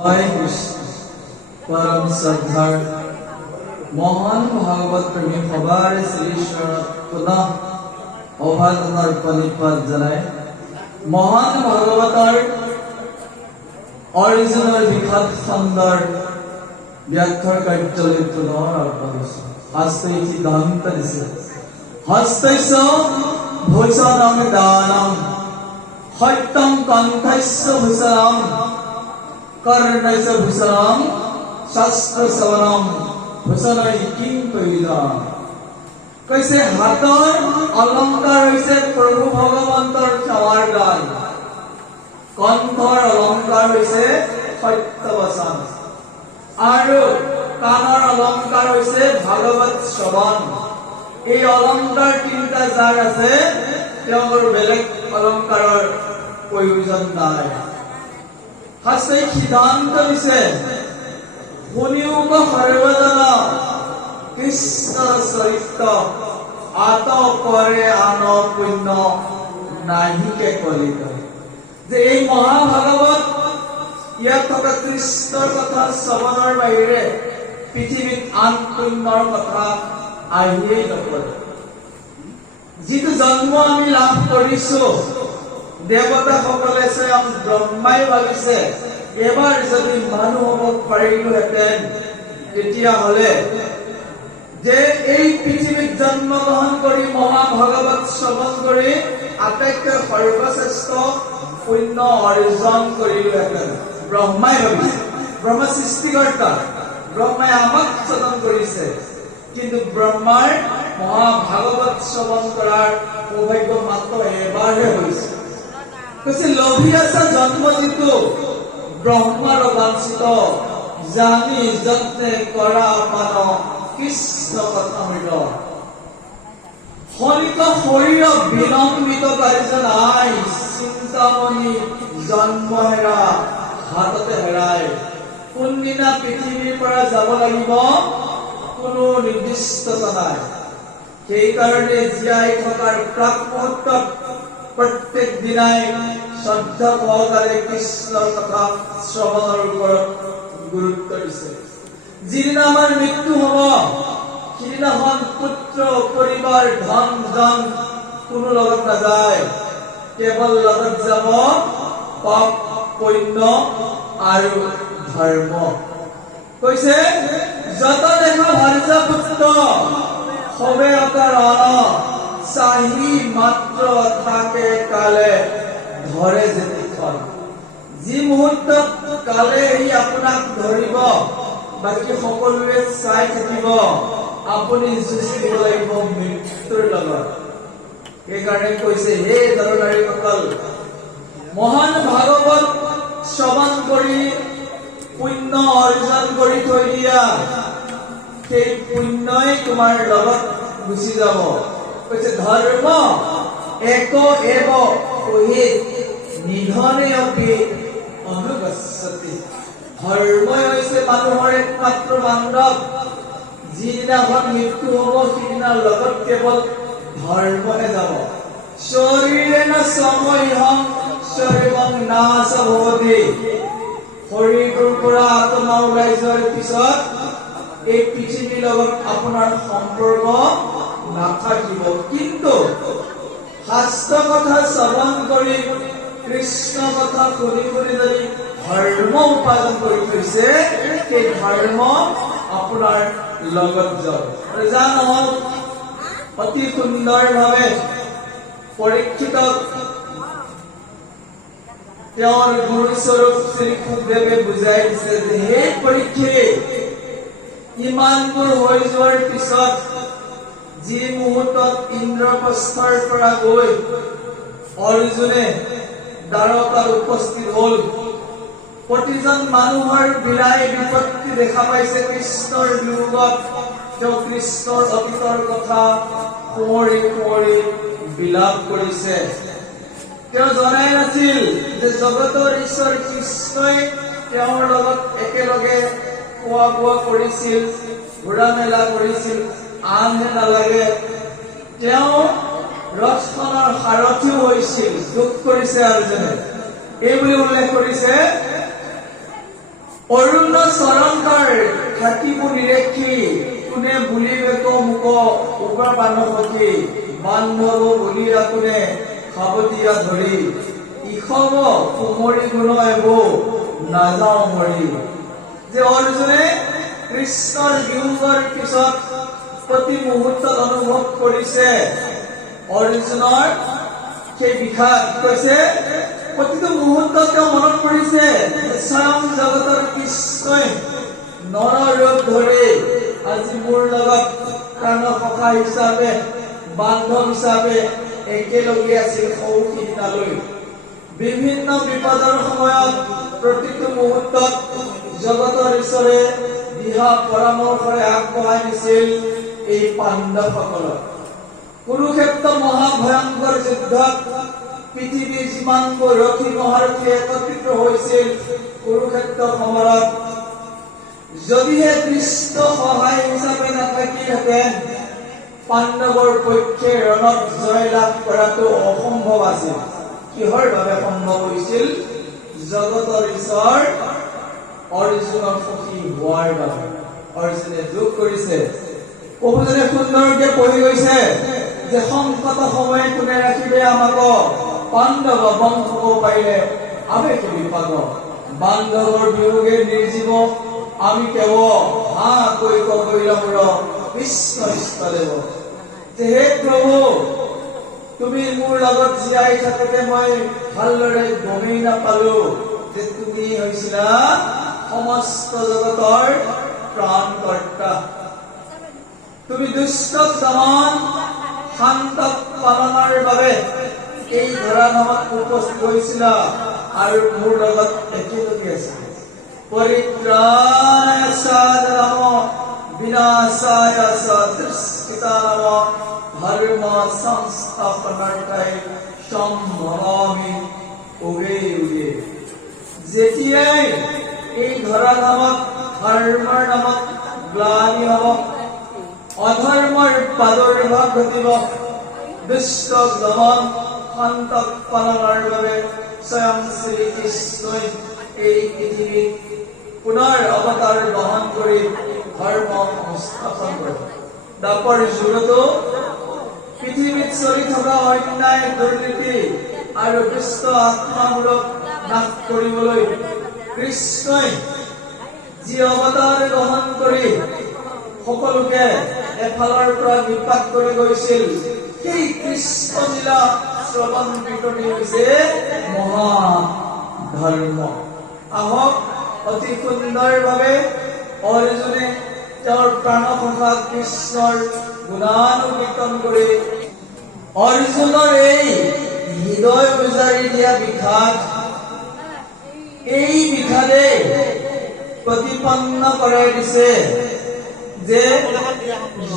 जय कृष्ण परम श्रद्धार महान भागवत प्रेमी सबार श्रीश्वर पुनः अभिनंदन प्रणिपात जनाय महान भागवतर অরিজিনাল বিখ্যাত সুন্দর ব্যাখ্যার কার্যালয় পুনঃ আগবাঢ়িছে হস্তে সিদ্ধান্ত দিছে হস্তৈছ ভূষণং দানম সত্যং কণ্ঠস্য ভূষণম কর্ণস্য ভূষণম শাস্ত্ৰ শ্ৰৱণম ভূষণৈ কিং প্ৰয়োজন কৈছে হাতৰ অলংকাৰ হৈছে প্ৰভু ভগৱন্তৰ সেৱাৰ গান কণ্ঠৰ অলংকাৰ হৈছে সত্য বচন আৰু কাণৰ অলংকাৰ হৈছে ভাগৱত শ্ৰৱণ এই অলংকাৰ তিনিটা যাৰ আছে তেওঁৰ বেলেগ অলংকাৰৰ প্ৰয়োজন নাই হাস্তে সিদ্ধান্ত দিছে শুনিও সৰ্বজন কৃষ্ণৰ চৰিত্ৰ আত কৰে আন পুণ্য নাহিকে কলিত যে এই মহাভাগৱত ইয়াত থকা কৃষ্ণৰ কথা শ্ৰৱণৰ বাহিৰে পৃথিৱীত আন পুণ্যৰ কথা আহিয়েই নপৰে যিটো জন্ম আমি লাভ কৰিছো দেৱতাসকলে স্বয়ং ব্ৰহ্মাই ভাবিছে এবাৰ যদি মানুহ হ'ব পাৰিলোহেঁতেন তেতিয়াহ'লে যে এই পৃথিৱীত জন্মগ্ৰহণ কৰি মহাভাগৱত শ্ৰৱণ কৰি আটাইতকৈ সৰ্বশ্ৰেষ্ঠ পুণ্য অৰ্জন কৰিলোহেঁতেন ব্ৰহ্মাই ভাবিছে ব্ৰহ্মা সৃষ্টিকৰ্তা ব্ৰহ্মাই আমাক সচেতন কৰিছে কিন্তু ব্ৰহ্মাৰ মহাভাগৱত শ্ৰৱণ কৰাৰ সৌভাগ্য মাত্ৰ এবাৰহে হৈছে কৈছে লভি আছে জন্ম যিটো ব্ৰহ্মাৰ বাঞ্ছিত জানি যত্নে কৰা মান কৃষ্ণ কথামৃত শনিত শৰীৰ বিলম্বিত কাৰ্য নাই চিন্তামণি জন্ম হেৰা হাততে হেৰাই কোনদিনা পৃথিৱীৰ পৰা যাব লাগিব কোনো নিৰ্দিষ্টতা নাই সেইকাৰণে জীয়াই থকাৰ প্ৰাক মুহূৰ্তত প্ৰত্যেক দিনাই শ্ৰদ্ধা সহকাৰে কৃষ্ণৰ কথা শ্ৰৱণৰ ওপৰত গুৰুত্ব দিছে যিদিনা আমাৰ মৃত্যু হ'ব সিদিনাখন পুত্ৰ পৰিবাৰ ধন জন কোনো লগত নাযায় কেৱল লগত যাব পাপ পুণ্য আৰু ধৰ্ম কৈছে যত দেখা ভাৰ্যা পুত্ৰ সবে অকাৰ চাহি মাত্ৰ থাকে কালে ধৰে যেতিখন যি মুহূৰ্তত কালে ই আপোনাক ধৰিব বাকী সকলোৱে চাই থাকিব আপুনি যুঁজ দিব লাগিব মৃত্যুৰ লগত সেইকাৰণে কৈছে হে নৰনাৰীসকল মহান ভাগৱত শ্ৰৱণ কৰি পুণ্য অৰ্জন কৰি থৈ দিয়া সেই পুণ্যই তোমাৰ লগত গুচি যাব কৈছে ধৰ্ম এক এব কহিত নিধনে অপি অনুগচ্ছতি ধৰ্মই হৈছে মানুহৰ একমাত্ৰ বান্ধৱ যিদিনাখন মৃত্যু হ'ব সিদিনা লগত কেৱল ধৰ্মহে যাব শৰীৰেণ সময়হং শৰীৰং নাশ ভৱতি শৰীৰটোৰ পৰা আত্মা ওলাই যোৱাৰ পিছত এই পৃথিৱীৰ লগত আপোনাৰ সম্পৰ্ক নাথাকিব কিন্তু শাস্ত্ৰ কথা শ্ৰৱণ কৰি কৃষ্ণ কথা শুনি শুনি যদি ধৰ্ম উপাৰ্জন কৰি থৈছে সেই ধৰ্ম আপোনাৰ লগত যাব জানো অতি সুন্দৰভাৱে পৰীক্ষিতক তেওঁৰ গুৰুস্বৰূপ শ্ৰী সুখদেৱে বুজাই দিছে যে হে পৰীক্ষিত ইমানবোৰ হৈ যোৱাৰ পিছত যি মুহূৰ্তত ইন্দ্ৰপ্ৰস্থৰ পৰা গৈ অৰ্জুনে দ্বাৰকাত উপস্থিত হ'ল প্ৰতিজন মানুহৰ বিলাই বিপত্তি দেখা পাইছে কৃষ্ণৰ বিয়োগত তেওঁ কৃষ্ণৰ অতীতৰ কথা সোঁৱৰি সোঁৱৰি বিলাপ কৰিছে তেওঁ জনাই নাছিল যে জগতৰ ঈশ্বৰ কৃষ্ণই তেওঁৰ লগত একেলগে খোৱা বোৱা কৰিছিল ঘূৰা মেলা কৰিছিল আনহে নালাগে তেওঁ ৰথখনৰ সাৰথিও হৈছিল দুখ কৰিছে অৰ্জুনে এই বুলি উল্লেখ কৰিছে অৰুণ চৰণকাৰ থাকিব নিৰেখি কোনে বুলিবেক মুক ওপৰ বানসখী বান্ধৱ বুলিয়া কোনে খাবতিয়া ধৰি ইখব কুমৰি গুণ এবো নাযাওঁ মৰি। যে অৰ্জুনে কৃষ্ণৰ বিয়োগৰ পিছত প্ৰতি মুহূৰ্তত অনুভৱ কৰিছে অৰ্জুনৰ সেই বিষাদ কৈছে প্ৰতিটো মুহূৰ্তত তেওঁ মনত পৰিছে স্বয়ং জগতৰ কৃষ্ণই নৰ ৰূপ ধৰি আজি মোৰ লগত প্ৰাণসখা হিচাপে বান্ধৱ হিচাপে একেলগে আছিল সৌখিতালৈ। বিভিন্ন বিপদৰ সময়ত প্ৰতিটো মুহূৰ্তত জগতৰ ঈশ্বৰে দিহা পৰামৰ্শৰে আগবঢ়াই নিছিল এই পাণ্ডৱসকলক। কুৰুক্ষেত্ৰ মহাভয়ংকৰ যুদ্ধত পৃথিৱীৰ যিমানবোৰ ৰথী মহাৰথী একত্ৰিত হৈছিল কুৰুক্ষেত্ৰ সমৰত, যদিহে কৃষ্ণ সহায় হিচাপে নাথাকিলহেঁতেন পাণ্ডৱৰ পক্ষে ৰণত জয়লাভ কৰাটো অসম্ভৱ আছিল। কিহৰ বাবে সম্ভৱ হৈছিল? জগতৰ ঈশ্বৰ অৰ্জুনৰ সখী হোৱাৰ বাবে। অৰ্জুনে যোগ কৰিছে, প্ৰভুজনে সুন্দৰকে পঢ়ি গৈছে যে সংকট সময়ে কোনে ৰাখিবে আমাক পাণ্ডৱ বংশক পাৰিলে আমি কেবি পাব বান্ধৱৰ বিয়োগে নিৰ্জীৱ আমি কেৱ হাঁ কৈ কৈলমৰ কৃষ্ণ ইষ্টদেৱ। যে হে প্ৰভু তুমি মোৰ লগত জীয়াই থাকোতে মই ভালদৰে গমেই নাপালো যে তুমি হৈছিলা সমস্ত জগতৰ প্ৰাণকৰ্তা। তুমি দুষ্টক দমন শান্তক পালনৰ বাবে এই ধৰা নামত উপস্থিত হৈছিলা আৰু মোৰ লগত একেলগে আছিলা। পৰিত্ৰাণায় সাধনাম বিনাশায় সতৃষ্টিতানাম ধৰ্ম সংস্থাপনাৰ্থায় সম্ভৱামি উগে উগে। যেতিয়াই এই ধৰা নামত ধৰ্মৰ নামত গ্লানি হব, অধৰ্মৰ প্ৰাদুৰ্ভাৱ ঘটিব, দুষ্টক দমন শান্তক পালনৰ বাবে স্বয়ং শ্ৰীকৃষ্ণই এই পৃথিৱীত পুনৰ অৱতাৰ গ্ৰহণ কৰি ধৰ্ম সংস্থাপন কৰে। দাপৰ যুগতো পৃথিৱীত চলি থকা অন্যায় দুৰ্নীতি আৰু দুষ্ট আত্মাবোৰক নাশ কৰিবলৈ কৃষ্ণই যি অৱতাৰ গ্ৰহণ কৰি সকলোকে এফালৰ পৰা নিপাত কৰি গৈছিল, সেই কৃষ্ণ লীলা শ্ৰৱণ কীৰ্তনী হৈছে মহা ধৰ্ম। আহক অতি সুন্দৰভাৱে অৰ্জুনে তেওঁৰ প্ৰাণসখা কৃষ্ণৰ গুণানুকীৰ্তন কৰি অৰ্জুনৰ এই হৃদয় উজাৰি দিয়া বিষাদ, এই বিষাদে প্ৰতিপন্ন কৰাই দিছে যে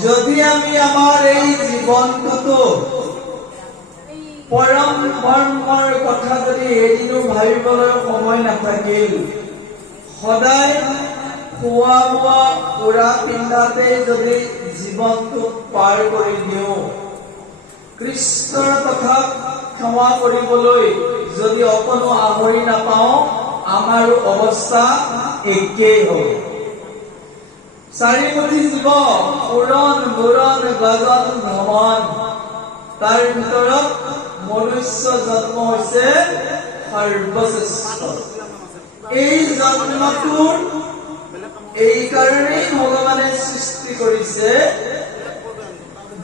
যদি আমি আমাৰ এই জীৱনটোতো পৰম ধৰ্মৰ কথা যদি এদিনো ভাবিবলৈ সময় নাথাকিল, সদায় খোৱা বোৱা ফুৰা পিন্ধাতে যদি জীৱনটো পাৰ কৰি দিওঁ, কৃষ্ণৰ কথা ক্ষমা কৰিবলৈ যদি অকণো আহৰি নাপাওঁ, আমাৰো অৱস্থা একেই হ'ব। চাৰিমুঠি জীৱ উৰণ বুৰণ গজন ভ্ৰমণ, তাৰ ভিতৰত মনুষ্য জন্ম হৈছে সৰ্বশ্ৰেষ্ঠ। এই জন্মটোৰ এই কাৰণেই ভগৱানে সৃষ্টি কৰিছে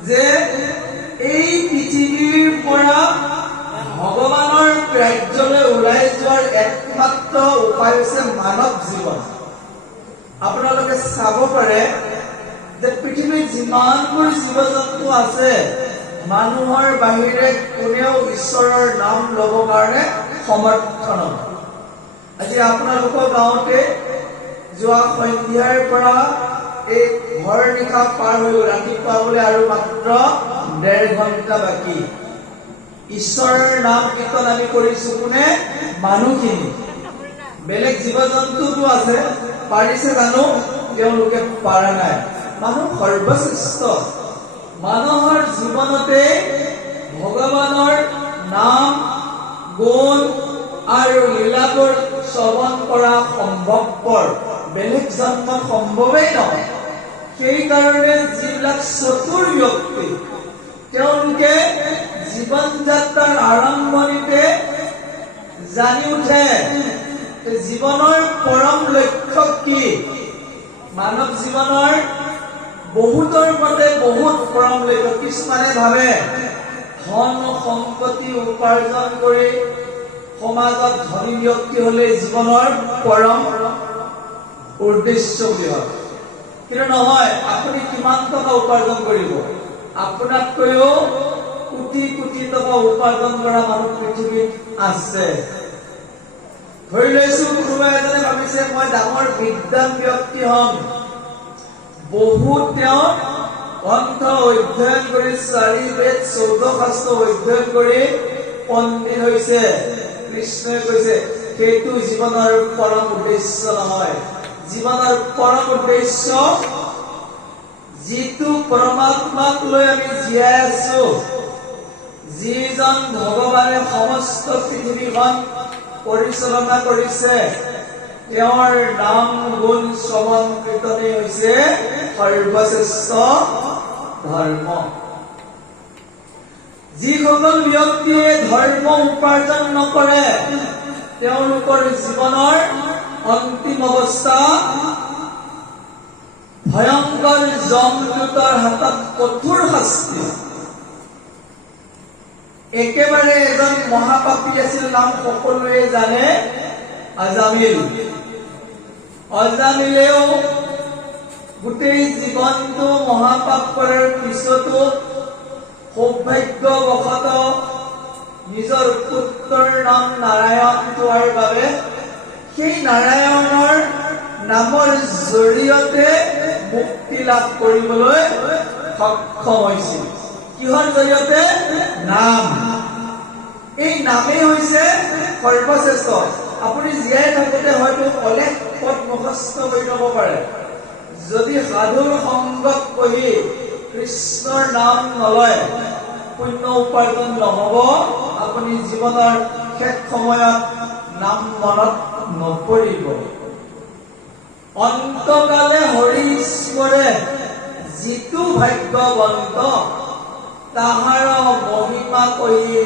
যে এই পৃথিৱীৰ পৰা ভগৱানৰ ৰাজ্যলৈ ওলাই যোৱাৰ একমাত্ৰ উপায় হৈছে মানৱ জীৱন। আপোনালোকে চাব পাৰে যে পৃথিৱীত যিমানবোৰ জীৱ জন্তু আছে, মানুহৰ বাহিৰে কোনেও ঈশ্বৰৰ নাম ল'ব কাৰণে সমৰ্থ নহয়। আজি আপোনালোকৰ গাঁৱতে যোৱা সন্ধিয়াৰ পৰা এই ভৰ নিশা পাৰ হৈ গ'ল, ৰাতিপুৱা বোলে আৰু মাত্ৰ 1.5 ঘণ্টা বাকী। ঈশ্বৰৰ নাম কীৰ্তন আমি কৰিছো কোনে? মানুহখিনি। বেলেগ জীৱ জন্তুটো আছে, পাৰিছে জানো? তেওঁলোকে পাৰা নাই। মানুহ সৰ্বশ্ৰেষ্ঠ। মানুহৰ জীৱনতে ভগৱানৰ নাম গুণ আৰু লীলাবোৰ শ্ৰৱণ কৰা সম্ভৱপৰ, বেলেগ জন্ম সম্ভৱেই নহয়। সেইকাৰণে যিবিলাক চতুৰ ব্যক্তি তেওঁলোকে জীৱন যাত্ৰাৰ আৰম্ভণিতে জানি উঠে জীৱনৰ পৰম লক্ষ্য কি। মানৱ জীৱনৰ বহুতৰ মতে বহুত পৰম লক্ষ্য। কিছুমানে ভাবে ধন সম্পত্তি উপাৰ্জন কৰি সমাজত ধনী ব্যক্তি হলে জীৱনৰ পৰম উদ্দেশ্য বুলি ভাবে। কিন্তু নহয়, আপুনি কিমান টকা উপাৰ্জন কৰিব, আপোনাতকৈও কোটি কোটি টকা উপাৰ্জন কৰা মানুহ পৃথিৱীত আছে। ধৰি লৈছো কোনোবা এজনে ভাবিছে মই ডাঙৰ বিদ্বান ব্যক্তি হম, বহুত তেওঁ গ্ৰন্থ অধ্যয়ন কৰি 4 বেদ 14 শাস্ত্ৰ অধ্যয়ন কৰি পণ্ডিত হৈছে। কৃষ্ণই কৈছে সেইটো জীৱনৰ পৰম উদ্দেশ্য নহয়। জীৱনৰ পৰম উদ্দেশ্য যিটো পৰমাত্মাক লৈ আমি জীয়াই আছো, যিজন ভগৱানে সমস্ত পৃথিৱীখন পৰিচালনা কৰিছে, তেওঁৰ নাম গুণ শ্ৰৱণ কীৰ্তনেই হৈছে সৰ্বশ্ৰেষ্ঠ ধৰ্ম। যিসকল ব্যক্তিয়ে ধৰ্ম উপাৰ্জন নকৰে তেওঁলোকৰ জীৱনৰ অন্তিম অৱস্থা ভয়ংকৰ যমদূতৰ হাতত কঠোৰ শাস্তি। একেবাৰে এজন মহাপাপী আছিল, নাম সকলোৱে জানে, আজামিল। আজামিলেও গোটেই জীৱনটো মহাপাপ কৰাৰ পিছতো সৌভাগ্যবশতঃ নিজৰ পুত্ৰৰ নাম নাৰায়ণ থোৱাৰ বাবে সেই নাৰায়ণৰ নামৰ জৰিয়তে মুক্তি লাভ কৰিবলৈ সক্ষম হৈছিল। কিহৰ জৰিয়তে? নাম। এই নামেই হৈছে সৰ্বশ্ৰেষ্ঠ। আপুনি জীয়াই থাকোতে হয়তো অলেখ পথ মুখস্থ কৰি ল'ব পাৰে, যদি সাধুৰ সংগত বহি কৃষ্ণৰ নাম নলয় পুণ্য উপাৰ্জন নহব। আপুনি জীৱনৰ শেষ সময়ত নাম মনত নপৰিব। অন্তকালে হৰি স্মৰে যিটো ভাগ্যৱন্ত, তাহাৰ মহিমা কহি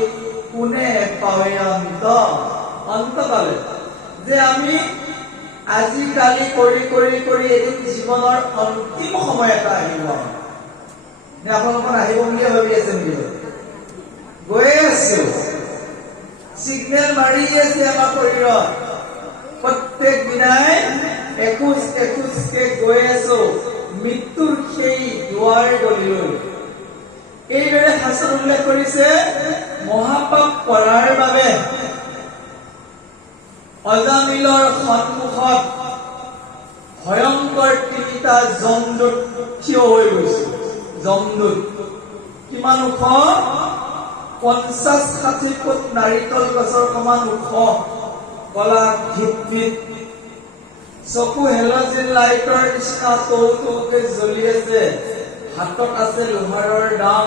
কোনে পাৱে অন্ত। অন্তকালে যে আমি আজিকালি কৰি কৰি কৰি এদিন জীৱনৰ অন্তিম সময় এটা আহিব। আপোনালোকৰ আহিব বুলিয়ে ভাবি আছে নেকি? গৈয়ে আছো, চিগনেল মাৰি আছে আমাৰ শৰীৰত। প্ৰত্যেক দিনাই এখোজ এখোজকে গৈ আছো মৃত্যুৰ সেই দুৱাৰ দলিলৈ। এইদৰে শাস্ত্ৰত উল্লেখ কৰিছে মহাপাপ কৰাৰ বাবে অজামিলৰ সন্মুখত ভয়ংকৰ 3টা যমদূত থিয় হৈ গৈছে। যমদূত কিমান ওখ? 50-60 ফুট নাৰিকল গছৰ সমান ওখ, কলা ভিত, চকু হেলজিন লাইটৰ নিচিনা তৌকে জ্বলি আছে। হাতত আছে লোহাৰৰ ডাং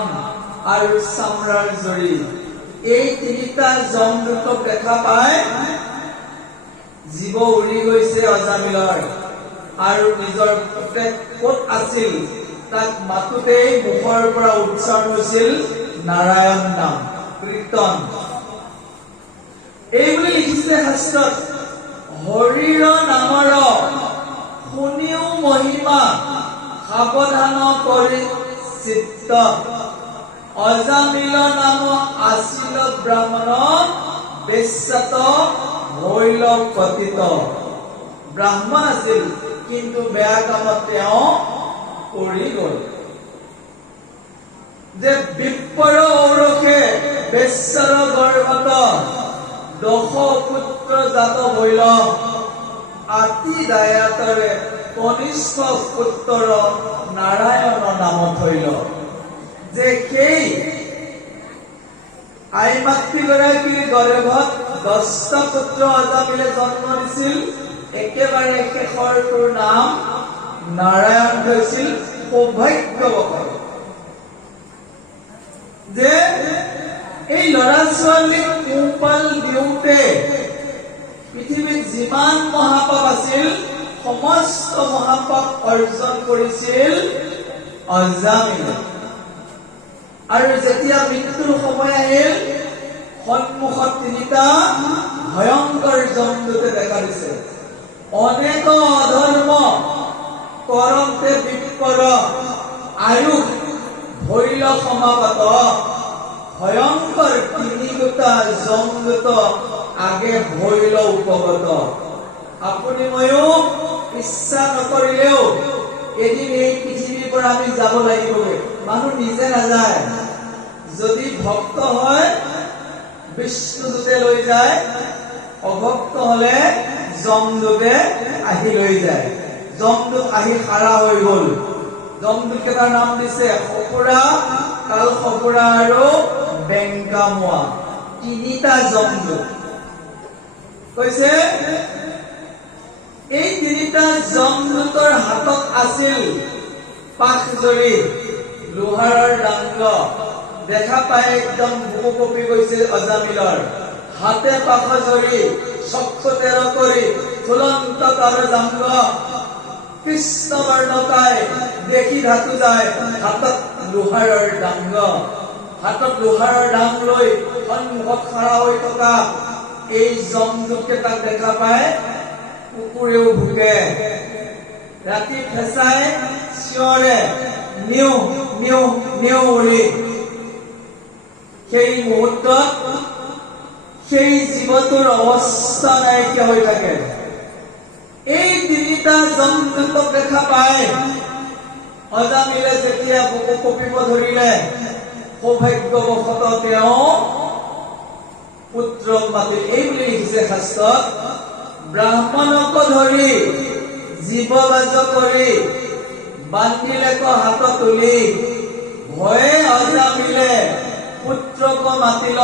আৰু চামৰাৰ জৰি। এই 3টা যমদূতক দেখা পাই জীৱ উৰি গৈছে অজামিলৰ, আৰু নিজৰ পুতেক ক'ত আছিল তাক মাতোতেই মুখৰ পৰা উচ্চাৰণ হৈছিল নাৰায়ণ নাম কীৰ্তন। এই বুলি লিখিছে শাস্ত্ৰত, হৰিৰ নামৰ শুনিও মহিমা সাৱধান কৰি চিত্ত। অজামিল নাম আছিল ব্ৰাহ্মণ বেশ্যাত হৈল পতিত। ব্ৰাহ্মণ আছিল কিন্তু বেয়া কামত তেওঁ পৰি গল। যে বিপ্ৰ ঔৰসে বেশ্যাৰ গৰ্ভত 10 পুত্ৰ জাত হৈল। আতি দায়াতৰে কনিষ্ঠ পুত্ৰ নাৰায়ণ নামত হৈল। যে সেই আই মাতৃগৰাকীৰ গৰ্ভত 10টা পুত্ৰ অজামিলে জন্ম দিছিল। একেবাৰে শেষৰটোৰ নাম নাৰায়ণ হৈছিল। সৌভাগ্যবশত যে এই ল'ৰা ছোৱালীক পোহপাল দিওঁতে পৃথিৱীত যিমান মহাপাপ আছিল সমস্ত মহাপাপ অৰ্জন কৰিছিল অজামিলে। আৰু যেতিয়া মৃত্যুৰ সময় আহিল সন্মুখত তিনিটা ভয়ংকৰ জমদূতে দেখা দিছে। অনেক অধৰ্ম কৰন্তে বিপৰ আয়ুষ ভৈল সমাগত ভয়ংকৰ তিনিটা জমদূত আগে ভৈল উপগত। আপুনি ময়ো ইচ্ছা নকৰিলেও এদিন এই পৃথিৱীৰ পৰা আমি যাব লাগিবগৈ। মানুহ নিজে নাযায়, যদি ভক্ত হয় বিষ্ণুদূতে লৈ যায়, অভক্ত হলে যমদূতে আহি লৈ যায়। যমদূত আহি খাৰা হৈ গল। যমদূত কেইটাৰ নাম দিছে সপুৰা, কাল সপুৰা আৰু বেংকামোৱা। তিনিটা যমদূত কৈছে। এই তিনিটা যমদূতৰ হাতত আছিল পাখজৰি, লোহাৰৰ ডাংগ। দেখা পাই একদম বুকু কঁপি গৈছিল অজামিলৰ। হাতে পাখজৰি, চক্ষুতেৰ কৰি ঝুলন্ত তাৰ জাংগ। কৃষ্ণ বৰ্ণকাই দেখি ধাতু যায়, হাতত লোহাৰৰ ডাংগ। হাতত লোহাৰৰ ডাং লৈ সন্মুখত খাৰা হৈ থকা এই যমদূত কেইটাক দেখা পাই কুকুৰেও ভুকে, ৰাতি ফেঁচাই চিঞৰে নিউ নিউ নিউ বুলি। সেই মুহূৰ্তত সেই জীৱটোৰ অৱস্থা নাইকিয়া হৈ থাকে। এই তিনিটা যমদূতক দেখা পাই অজামিলে যেতিয়া বুকু কঁপিব ধৰিলে, সৌভাগ্যবশতঃ তেওঁ পুত্ৰক মাতি এই বুলি লিখিছে শাস্ত্ৰত, ব্ৰাহ্মণক ধৰি জীৱবাজ কৰি বান্ধিলেক হাত তুলি ভয়ে অজামিলে পুত্ৰক মাতিল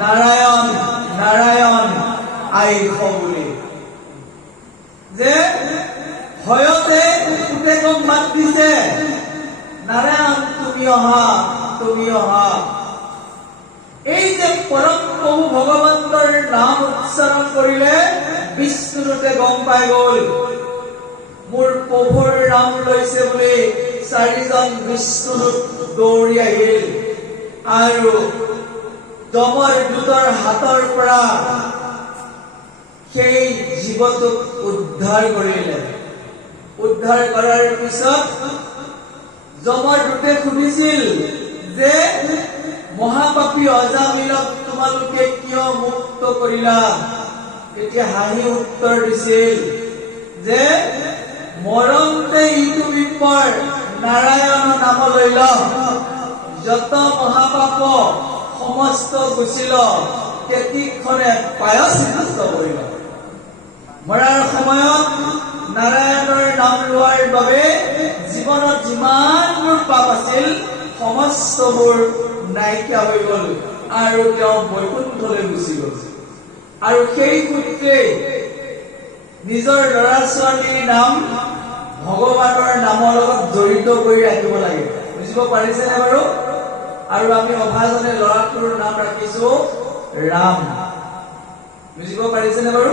নাৰায়ণ নাৰায়ণ আইষ বুলি। যে ভয়তে পুতেকক মাত দিছে, নাৰায়ণ তুমি অহা তুমি অহা। এই যে পৰম প্ৰভু ভগৱন্তৰ নাম উচ্চাৰণ কৰিলে বিষ্ণুদূতে গম পাই গল, মোৰ প্ৰভুৰ নাম লৈছে বুলি। চাৰিজন বিষ্ণুদূত দৌৰি আহিল আৰু যমৰ দূতৰ হাতৰ পৰা সেই জীৱটোক উদ্ধাৰ কৰিলে। উদ্ধাৰ কৰাৰ পিছত যমৰ দূতে সুধিছিল যে মহাপাপী অজামিলক তোমালোকে কিয় মুক্ত কৰিলা? তেতিয়া হাঁহি উত্তৰ দিছিল যে মৰমতে ইটো বিপৰ নাৰায়ণ নাম লৈল, যত মহাপাপ সমস্ত গুচিল, তেতিক্ষণে প্ৰায়শ্চিত্ত কৰিল। মৰাৰ সময়ত নাৰায়ণৰ নাম লোৱাৰ বাবে জীৱনত যিমানবোৰ পাপ আছিল সমস্তবোৰ নাইকিয়া হৈ গল আৰু তেওঁ বৈকুণ্ঠলৈ গুচি গল। আৰু সেই সূত্ৰে নিজৰ ল'ৰা ছোৱালীৰ নাম ভগৱানৰ নামৰ লগত জড়িত কৰি ৰাখিব লাগে। বুজিব পাৰিছেনে বাৰু? আৰু আমি অভাজনে ল'ৰাটোৰ নাম ৰাখিছো ৰাম। বুজিব পাৰিছেনে বাৰু?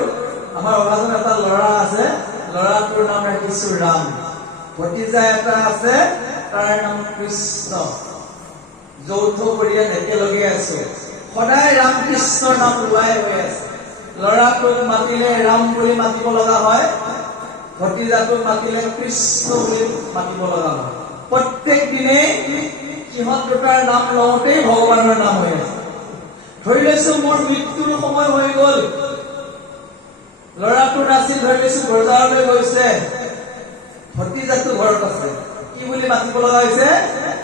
আমাৰ অভাজন এটা ল'ৰা আছে, ল'ৰাটোৰ নাম ৰাখিছো ৰাম। ভতিজা এটা আছে, তাৰ নাম কৃষ্ণ। যৌথ পৰিয়াল একেলগে আছো, সদায় ৰাম কৃষ্ণৰ নাম লোৱাই হৈ আছে। ল'ৰাটোক মাতিলে ৰাম বুলি মাতিব লগা হয়, ভতিজাটোক মাতিলে কৃষ্ণ বুলি মাতিব লগা হয়। প্ৰত্যেক দিনে সিহঁত দুটাৰ নাম লওঁতেই ভগৱানৰ নাম হৈ আছে। ধৰি লৈছো মোৰ মৃত্যুৰ সময় হৈ গল, ল'ৰাটো নাছিল, ধৰি লৈছো বজাৰলৈ গৈছে, ভতিজাটো ঘৰত আছে, কি বুলি মাতিব লগা হৈছে?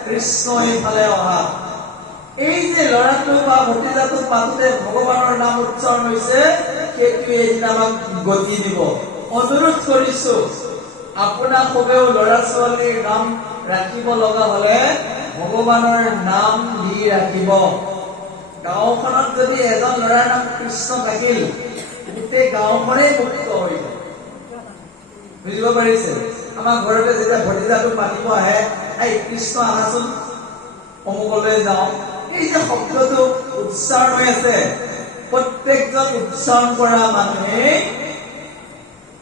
কৃষ্ণ এইফালে অহা। এই যে ল'ৰাটো বা ভতিজাটোক মাতোতে ভগৱানৰ নাম উচ্চাৰণ হৈছে, সেইটোৱে এদিন আমাক গতি দিব। অনুৰোধ কৰিছো আপোনাক সবেও ল'ৰা ছোৱালীৰ নাম ৰাখিব লগা হলে ভগৱানৰ নাম দি ৰাখিব। গাঁওখনত যদি এজন ল'ৰাৰ নাম কৃষ্ণ থাকিল, গোটেই গাঁওখনেই মুক্ত হৈ যায়। বুজিব পাৰিছে? আমাৰ ঘৰতে যেতিয়া ভতিজাটোক মাতিব আহে, এই কৃষ্ণ আহাচোন, অমুকলৈ যাওঁ, এই যে শব্দটো উচ্চাৰণ হৈ আছে, প্ৰত্যেকজন উচ্চাৰণ কৰা মানুহে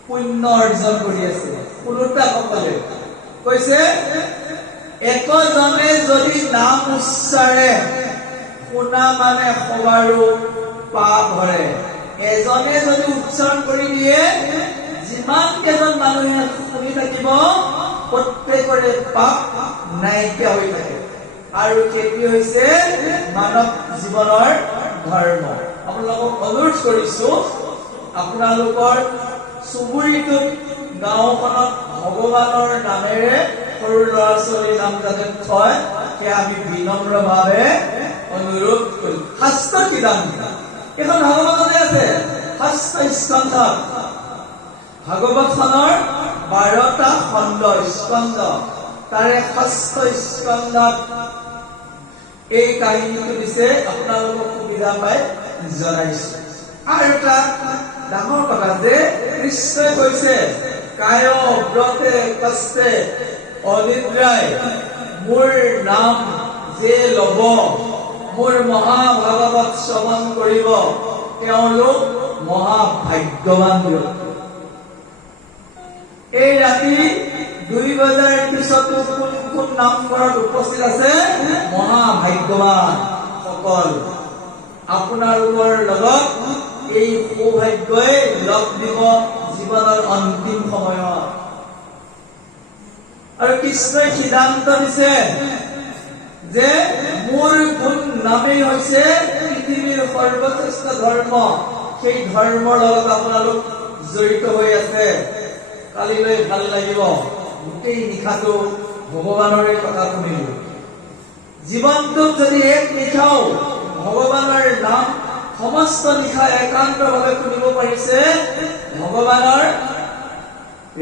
পুণ্য অৰ্জন কৰি আছে। কোনোটা সকলে কৈছে একজনে যদি নাম উচ্চাৰে শুনা মানে সবাৰো পাপ হৰে। এজনে যদি উচ্চাৰণ কৰি দিয়ে যিমান কেইজন মানুহে শুনি থাকিব প্ৰত্যেকৰে পাপ নাইকিয়া হৈ থাকে। আৰু খেতি হৈছে মানৱ জীৱনৰ ধৰ্ম। আপোনালোকক অনুৰোধ কৰিছো আপোনালোকৰ চুবুৰীটোত গাঁওখনত ভগৱানৰ নামেৰে সৰু ল'ৰা ছোৱালীৰ নাম যাতে থয় সেয়া আমি বিনম্ৰভাৱে অনুৰোধ কৰিম। শাস্ত্ৰ সিদ্ধান্ত এখন ভাগৱততে আছে। শাস্ত্ৰ স্কন্ধ ভাগৱতখনৰ 12টা খণ্ড স্কন্ধ তাৰে ষষ্ঠ স্কন্ধত এই কাহিনীটো দিছে। আপোনালোকক সুবিধা পাই জনাইছো। আৰু এটা ডাঙৰ কথা যে কৃষ্ণই কৈছে কায় ব্ৰতে কষ্টে অনিদ্ৰাই মোৰ নাম যে লব মোৰ মহাভাগৱত শ্ৰৱণ কৰিব তেওঁলোক মহাভাগ্যৱান ব্যক্তি। এই ৰাতি 2 বজাৰ পিছতো কোন কোন নামঘৰত উপস্থিত আছে মহাভাগ্যৱান সকল। আপোনালোকৰ লগত এই সৌভাগ্যই লগ দিব জীৱনৰ অন্তিম সময়ত। আৰু কৃষ্ণই সিদ্ধান্ত দিছে যে মোৰ গুণ নামেই হৈছে পৃথিৱীৰ সৰ্বশ্ৰেষ্ঠ ধৰ্ম। সেই ধৰ্মৰ লগত আপোনালোক জড়িত হৈ আছে। কালিলৈ ভাল লাগিব। গোটেই নিশাটো ভগৱানৰে কথা শুনিলো। জীৱনটোত যদি এক নিশাও ভগৱানৰ নাম সমস্ত নিশা একান্তভাৱে শুনিব পাৰিছে ভগৱানৰ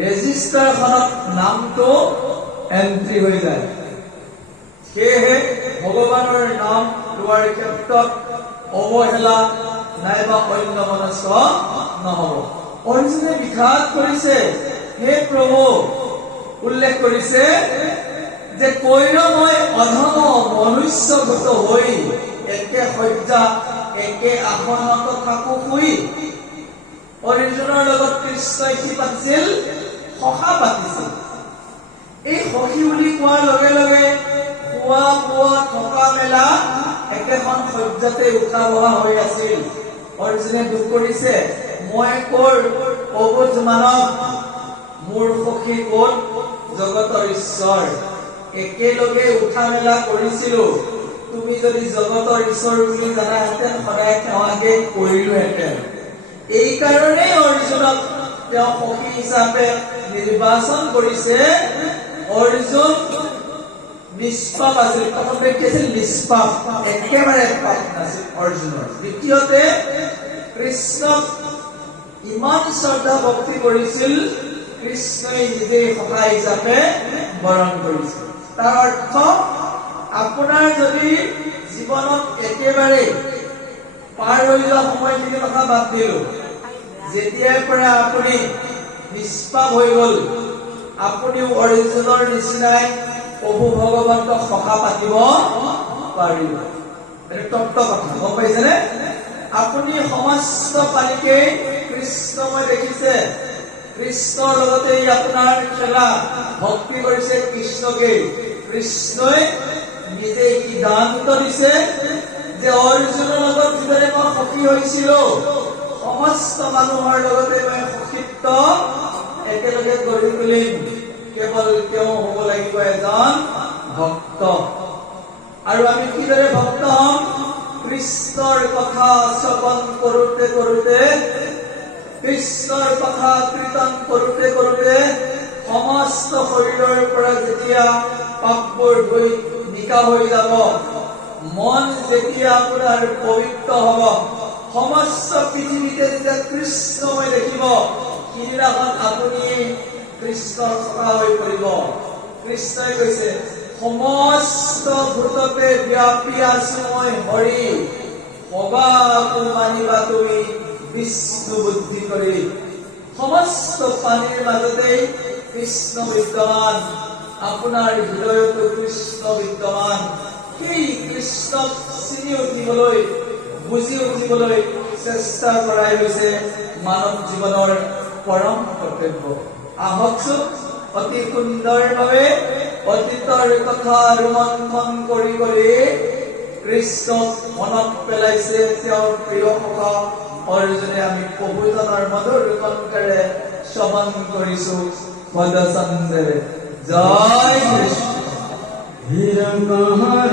ৰেজিষ্টাৰখনত নামটো এন্ট্ৰি হৈ যায়। সেয়েহে ভগৱানৰ নাম লোৱাৰ ক্ষেত্ৰত অৱহেলা নাইবা অন্যমনস্ক নহব। অৰ্জুনে বিষাদ কৰিছে হে প্ৰভু উল্লেখ কৰিছে যে কৈৰ মই অধম মনুষ্যগত হৈ একে শয্যা একে আসনত থাকো শুই। অৰ্জুনৰ লগত কৃষ্ণই কি পাতিছিল? সখা পাতিছিল। এই সখী বুলি কোৱাৰ লগে লগে খোৱা বোৱা থকা মেলা একেখন শয্যাতে উঠা বহা হৈ আছিল। অৰ্জুনে দুখ কৰিছে মই কৰ অবুধ মানৱ মোৰ সখী কোন জগতৰ ঈশ্বৰ। একেলগে উঠা মেলা কৰিছিলো। তুমি যদি জগতৰ ঈশ্বৰ বুলি জানাহেঁতেন সদায় সেৱাকে কৰিলোহেঁতেন। এই কাৰণেই অৰ্জুনক তেওঁ সখী হিচাপে নিৰ্বাচন কৰিছে। অৰ্জুন নিষ্পাপ আছিল। প্ৰথম ব্যক্তি আছিল নিষ্পাপ, একেবাৰে পাপ নাছিল অৰ্জুনৰ। দ্বিতীয়তে কৃষ্ণক ইমান শ্ৰদ্ধা ভক্তি কৰিছিল কৃষ্ণই নিজেই সহায় হিচাপে বৰণ কৰিছিল। তাৰ অৰ্থ আপোনাৰ যদি জীৱনত একেবাৰে পাৰ হৈ যোৱা সময়খিনি কথা বাদ দিলো, যেতিয়াৰ পৰা আপুনি নিষ্পাপ হৈ গল আপুনিও অৰ্জুনৰ নিচিনাই প্ৰভু ভগৱন্তক সখা পাতিব পাৰিব। এইটো তত্ত্ব কথা, গম পাইছেনে? আপুনি সমস্ত পানীকে কৃষ্ণময় দেখিছে। কৃষ্ণৰ লগতে আপোনাৰ খেলা ভক্তি কৰিছে কৃষ্ণকে। কৃষ্ণই নিজে সিদ্ধান্ত দিছে যে অৰ্জুনৰ লগত যিদৰে মই সখী হৈছিলো সমস্ত মানুহৰ লগতে মই সখীত্ব একেলগে গঢ়ি তুলিম। কেৱল তেওঁ হ'ব লাগিব এজন ভক্ত। আৰু আমি কিদৰে ভক্ত হম? কৃষ্ণৰ কথা শ্ৰৱণ কৰোতে কৰোতে কৃষ্ণৰ কথা কীৰ্তন কৰোতে কৰোতে সমস্ত শৰীৰৰ পৰা যেতিয়া পাপবোৰ ধুই নিকা হৈ যাব, মন যেতিয়া আপোনাৰ পবিত্ৰ হব, সমস্ত পৃথিৱীতে যেতিয়া কৃষ্ণময় দেখিব, সিদিনাখন আপুনি কৃষ্ণৰ সখা হৈ পৰিব। কৃষ্ণই কৈছে সমস্ত ভূততে ব্যাপী আছো মই হৰি, সবাকো মানিবা তুমি বিষ্ণু বুদ্ধি কৰি। সমস্ত পানীৰ মাজতেই কৃষ্ণ বিদ্যমান, আপোনাৰ হৃদয়তো কৃষ্ণ বিদ্যমান। সেই কৃষ্ণক চিনি উঠিবলৈ বুজি উঠিবলৈ চেষ্টা কৰাই হৈছে মানৱ জীৱনৰ পৰম কৰ্তব্য। আহকচোন অতি সুন্দৰভাৱে অতীতৰ কথা ৰোমন্থন কৰি কৰি কৃষ্ণক মনত পেলাইছে তেওঁৰ প্ৰিয় সখা অৰ্জুনে। আমি প্ৰভুজনৰ মধুৰ কণ্ঠৰে শ্ৰৱণ কৰিছো পদচন্দে। জয় কৃষ্ণ। হিৰণ্যৰ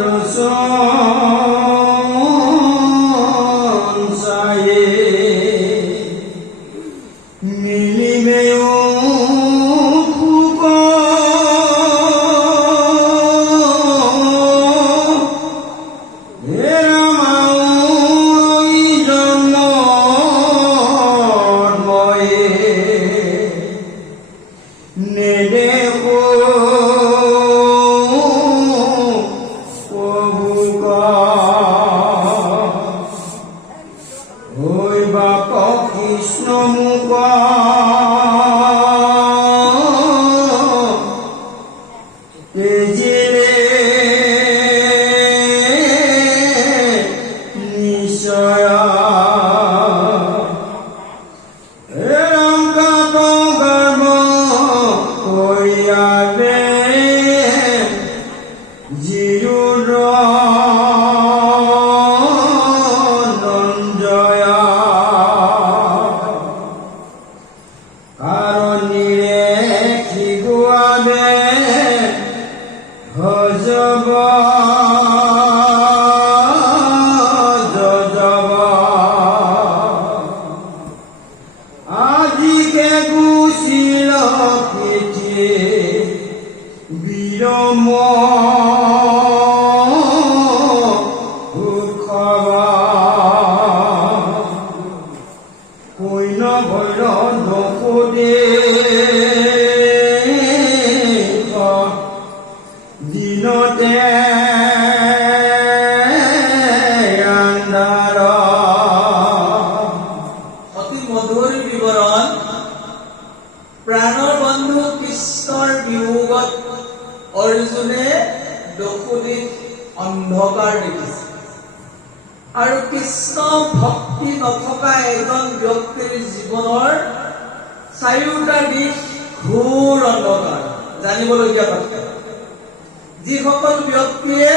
কৃষ্ণ মুখ তেজিলে নিশ্চয় ৰংকাত গৰ্ব কৰিয়ালে জিৰুৰ আজিকে গুছিল পিঠে বিৰম কইন ভৈৰ নকুদে দিনতে অতি মধুৰ বিৱৰণ। প্ৰাণৰ বন্ধু কৃষ্ণৰ বিয়োগত অৰ্জুনে দকুদিত অন্ধকাৰ দেখিছে। আৰু কৃষ্ণ ভক্তি নথকা এজন ব্যক্তিৰ জীৱনৰ চাৰিওটা দিশ ঘোৰ অন্ধকাৰ। জানিবলগীয়া কথা, যিসকল ব্যক্তিয়ে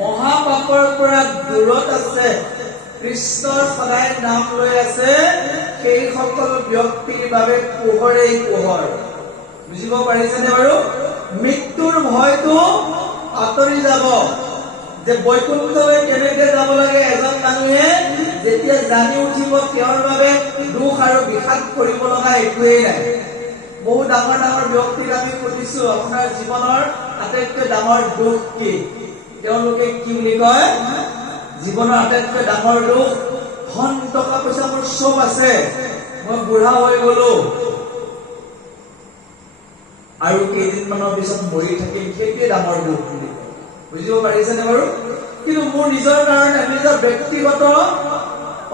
মহাপাপৰ পৰা দূৰত আছে, কৃষ্ণৰ সদায় নাম লৈ আছে, সেই সকল ব্যক্তিৰ বাবে পোহৰেই পোহৰ। বুজিব পাৰিছেনে বাৰু? মৃত্যুৰ ভয়টো আঁতৰি যাব। যে বৈকুণ্ঠলৈ কেনেকে যাব লাগে এজন মানুহে যেতিয়া জানি উঠিব তেওঁৰ বাবে দুখ আৰু বিষাদ কৰিব লগা একোৱেই নাই। বহু ডাঙৰ ডাঙৰ ব্যক্তিক আমি সুধিছো আপোনাৰ জীৱনৰ আটাইতকৈ ডাঙৰ দুখ কি? তেওঁলোকে কি বুলি কয়? জীৱনৰ আটাইতকৈ ডাঙৰ দুখ, ধন টকা পইচা মোৰ চব আছে, মই বুঢ়া হৈ গলো আৰু কেইদিনমানৰ পিছত মৰি থাকিম, সেইটোৱে ডাঙৰ দুখ বুলি কয়। বুজিব পাৰিছেনে বাৰু? কিন্তু মোৰ নিজৰ কাৰণে নিজৰ ব্যক্তিগত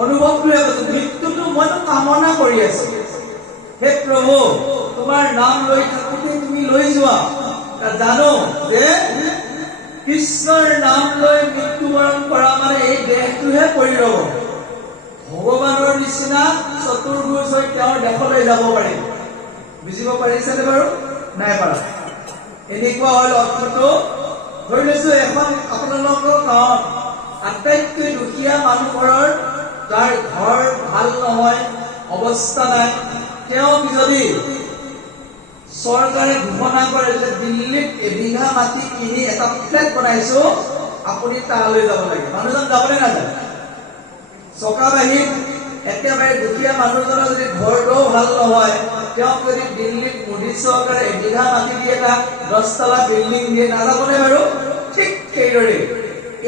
অনুভৱটোৱে কৈছো, মৃত্যুটো মইতো কামনা কৰি আছো। হে প্ৰভু, তোমাৰ নাম লৈ থাকোতে তুমি লৈ যোৱা। জানো যে কৃষ্ণৰ নাম লৈ মৃত্যুবৰণ কৰা মানে এই দেহটোহে পৰি ৰব। ভগৱানৰ নিচিনা চতুৰ্ভুজ হৈ তেওঁৰ দেশলৈ যাব পাৰিম। বুজিব পাৰিছেনে বাৰু? নাই পাৰা। এনেকুৱা হল অৰ্থটো, ধৰি লৈছো এখন আপোনালোকৰ গাঁৱত আটাইতকৈ দুখীয়া মানুহ ঘৰৰ, যাৰ ঘৰ ভাল নহয়, অৱস্থা নাই, তেওঁক যদি চৰকাৰে ঘোষণা কৰে যে দিল্লীত এবিঘা মাটি কিনি এটা ফ্লেট বনাইছো, আপুনি তালৈ যাব লাগে। মানুহজন যাবলৈ নাযায়। চকাবাহীত একেবাৰে দুখীয়া মানুহজনৰ যদি ঘৰটোও ভাল নহয়, তেওঁক যদি দিল্লীত মোদী চৰকাৰে এবিঘা মাটি দিয়ে, এটা 10 তলা বিল্ডিং দিয়ে, নাযাবনে বাৰু? ঠিক সেইদৰে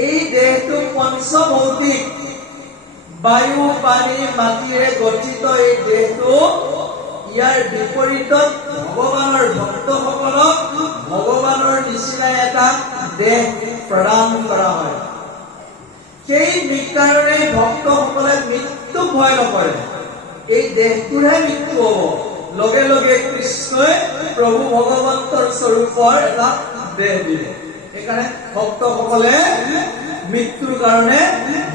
এই দেহটো পঞ্চভৌতিক বায়ু, পানী, মাটিৰে গঠিত এই দেহটো, ইয়াৰ বিপৰীতত ভগৱানৰ ভক্তসকলক ভগৱানৰ নিচিনা এটা দেহ প্ৰদান কৰা হয়। সেই কাৰণে ভক্তসকলে মৃত্যু ভয় নকৰে। এই দেহটোৰহে মৃত্যু হব, লগে লগে কৃষ্ণই প্ৰভু ভগৱন্তৰ স্বৰূপৰ এটা দেহ দিব। সেইকাৰণে ভক্তসকলে মৃত্যুৰ কাৰণে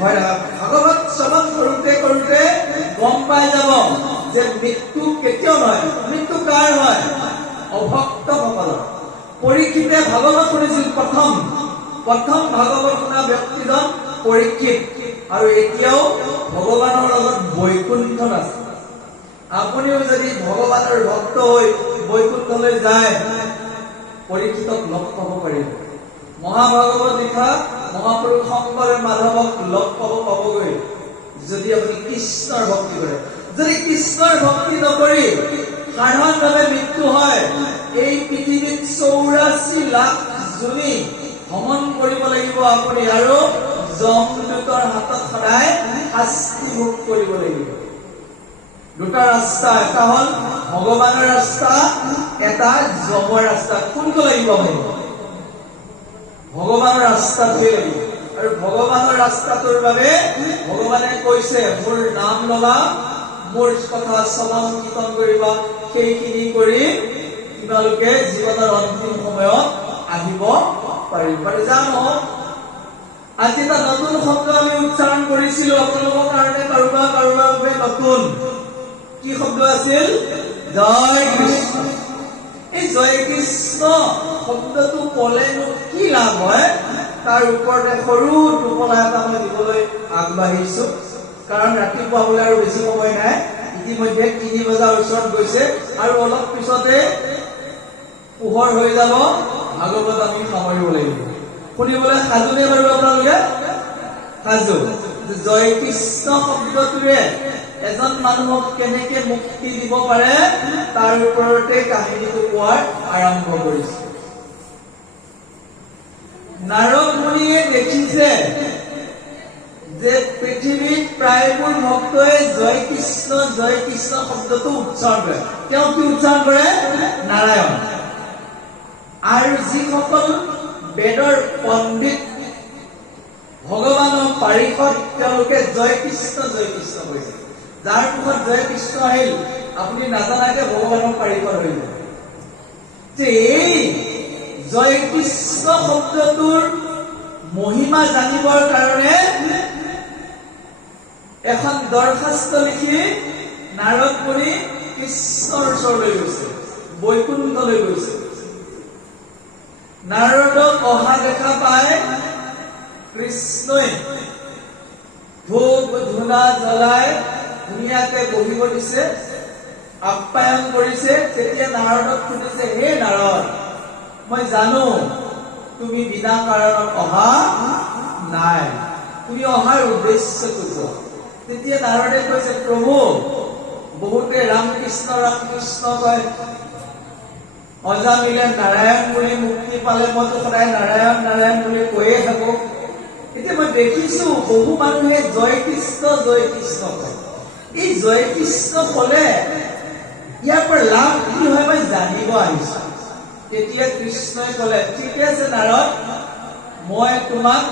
ভয় লগা। ভাগৱত শ্ৰৱণ কৰোঁতে কৰোঁতে গম পাই যাব যে মৃত্যু কেতিয়াও নহয়। মৃত্যু কাৰ হয়? অভক্তসকলৰ। পৰীক্ষিতে ভাগৱত শুনিছিল প্ৰথম ভাগৱত শুনা ব্যক্তিজন পৰীক্ষিত, আৰু এতিয়াও ভগৱানৰ লগত বৈকুণ্ঠত আছে। আপুনিও যদি ভগৱানৰ ভক্ত হৈ বৈকুণ্ঠলৈ যায়, পৰীক্ষিতক লগ পাব পাৰিব। মহাভাগৱত লিখা মহাপুৰুষ শংকৰ মাধৱক লগ পাবগৈ যদি আপুনি কৃষ্ণৰ ভক্তি কৰে। যদি কৃষ্ণৰ ভক্তি নকৰি সাধাৰণভাৱে মৃত্যু হয়, এই পৃথিৱীত 84 লাখ জুনি ভ্ৰমণ কৰিব লাগিব আপুনি, আৰু যমদূতৰ হাতত সদায় শাস্তি ভোগ কৰিব লাগিব। দুটা ৰাস্তা, এটা হ'ল ভগৱানৰ ৰাস্তা, এটা যমৰ ৰাস্তা। কোনটো লাগিব আপুনি? ভগৱানৰ ৰাস্তাটোৱে লাগিব। আৰু ভগৱানৰ ৰাস্তাটোৰ বাবে ভগৱানে কৈছে, মোৰ নাম ল'বা, মোৰ কথা শ্ৰৱণ কীৰ্তন কৰিবা, সেইখিনি কৰি তোমালোকে জীৱনৰ অন্তিম সময়ত আহিব পাৰিবা। জানো আজি এটা নতুন শব্দ আমি উচ্চাৰণ কৰিছিলো আপোনালোকৰ কাৰণে, কাৰোবাৰ বাবে নতুন। কি শব্দ আছিল? জয় কৃষ্ণ। এই জয় কৃষ্ণ শব্দটো ক'লেনো কি লাভ হয়, তাৰ ওপৰতে সৰু টোপোলা এটা মই দিবলৈ আগবাঢ়িছো। কাৰণ ৰাতিপুৱা বোলে আৰু বেছি সময় নাই, ইতিমধ্যে 3 বজাৰ ওচৰত গৈছে, আৰু অলপ পিছতে পোহৰ হৈ যাব। ভাগৱত আমি সামৰিব লাগিব। শুনিবলৈ সাজুনে বাৰু আপোনালোকে? সাজু। জয় কৃষ্ণ শব্দটোৱে এজন মানুহক কেনেকে মুক্তি দিব পাৰে, তাৰ ওপৰতে কাহিনীটো কোৱাৰ আৰম্ভ কৰিছে। নাৰদ মুনিয়ে দেখিছে যে পৃথিৱীত প্ৰায়বোৰ ভক্তই জয় কৃষ্ণ শব্দটো উচ্চাৰণ কৰে। তেওঁ কি উচ্চাৰণ কৰে? নাৰায়ণ। আৰু যিসকল বেদৰ পণ্ডিত, ভগৱানৰ পাৰিষদ, তেওঁলোকে জয় কৃষ্ণ কৈছে। যাৰ মুখত জয় কৃষ্ণ আহিল, আপুনি নাজানাকে ভগৱানৰ পাৰিষদ হৈ গ'ল। যে এই জয় কৃষ্ণ শব্দটোৰ মহিমা জানিবৰ কাৰণে এখন দৰখাস্ত লিখি নাৰদ মুনি কৃষ্ণৰ ওচৰলৈ গৈছে, বৈকুণ্ঠলৈ গৈছে। নাৰদক অহা দেখা পাই কৃষ্ণই ধূপ ধূনা জ্বলাই ধুনীয়াকে বহিব দিছে, আপ্যায়ন কৰিছে। তেতিয়া নাৰদক সুধিছে, হে নাৰদ, মই জানো তুমি বিনা কাৰণত অহা নাই, তুমি অহাৰ উদ্দেশ্যটো কোৱা। তেতিয়া নাৰদে কৈছে, প্ৰভু, বহুতে ৰাম কৃষ্ণ কয়, অজামিলে নাৰায়ণ বুলি মুক্তি পালে, মইতো সদায় নাৰায়ণ বুলি কৈয়ে থাকো। এতিয়া মই দেখিছো বহু মানুহে জয় কৃষ্ণ কয়। এই জয় কৃষ্ণ কলে ইয়াৰ পৰা লাভ কি হয় মই জানিব আহিছো। তেতিয়া কৃষ্ণই কলে, ঠিকে আছে নাৰদ, মই তোমাক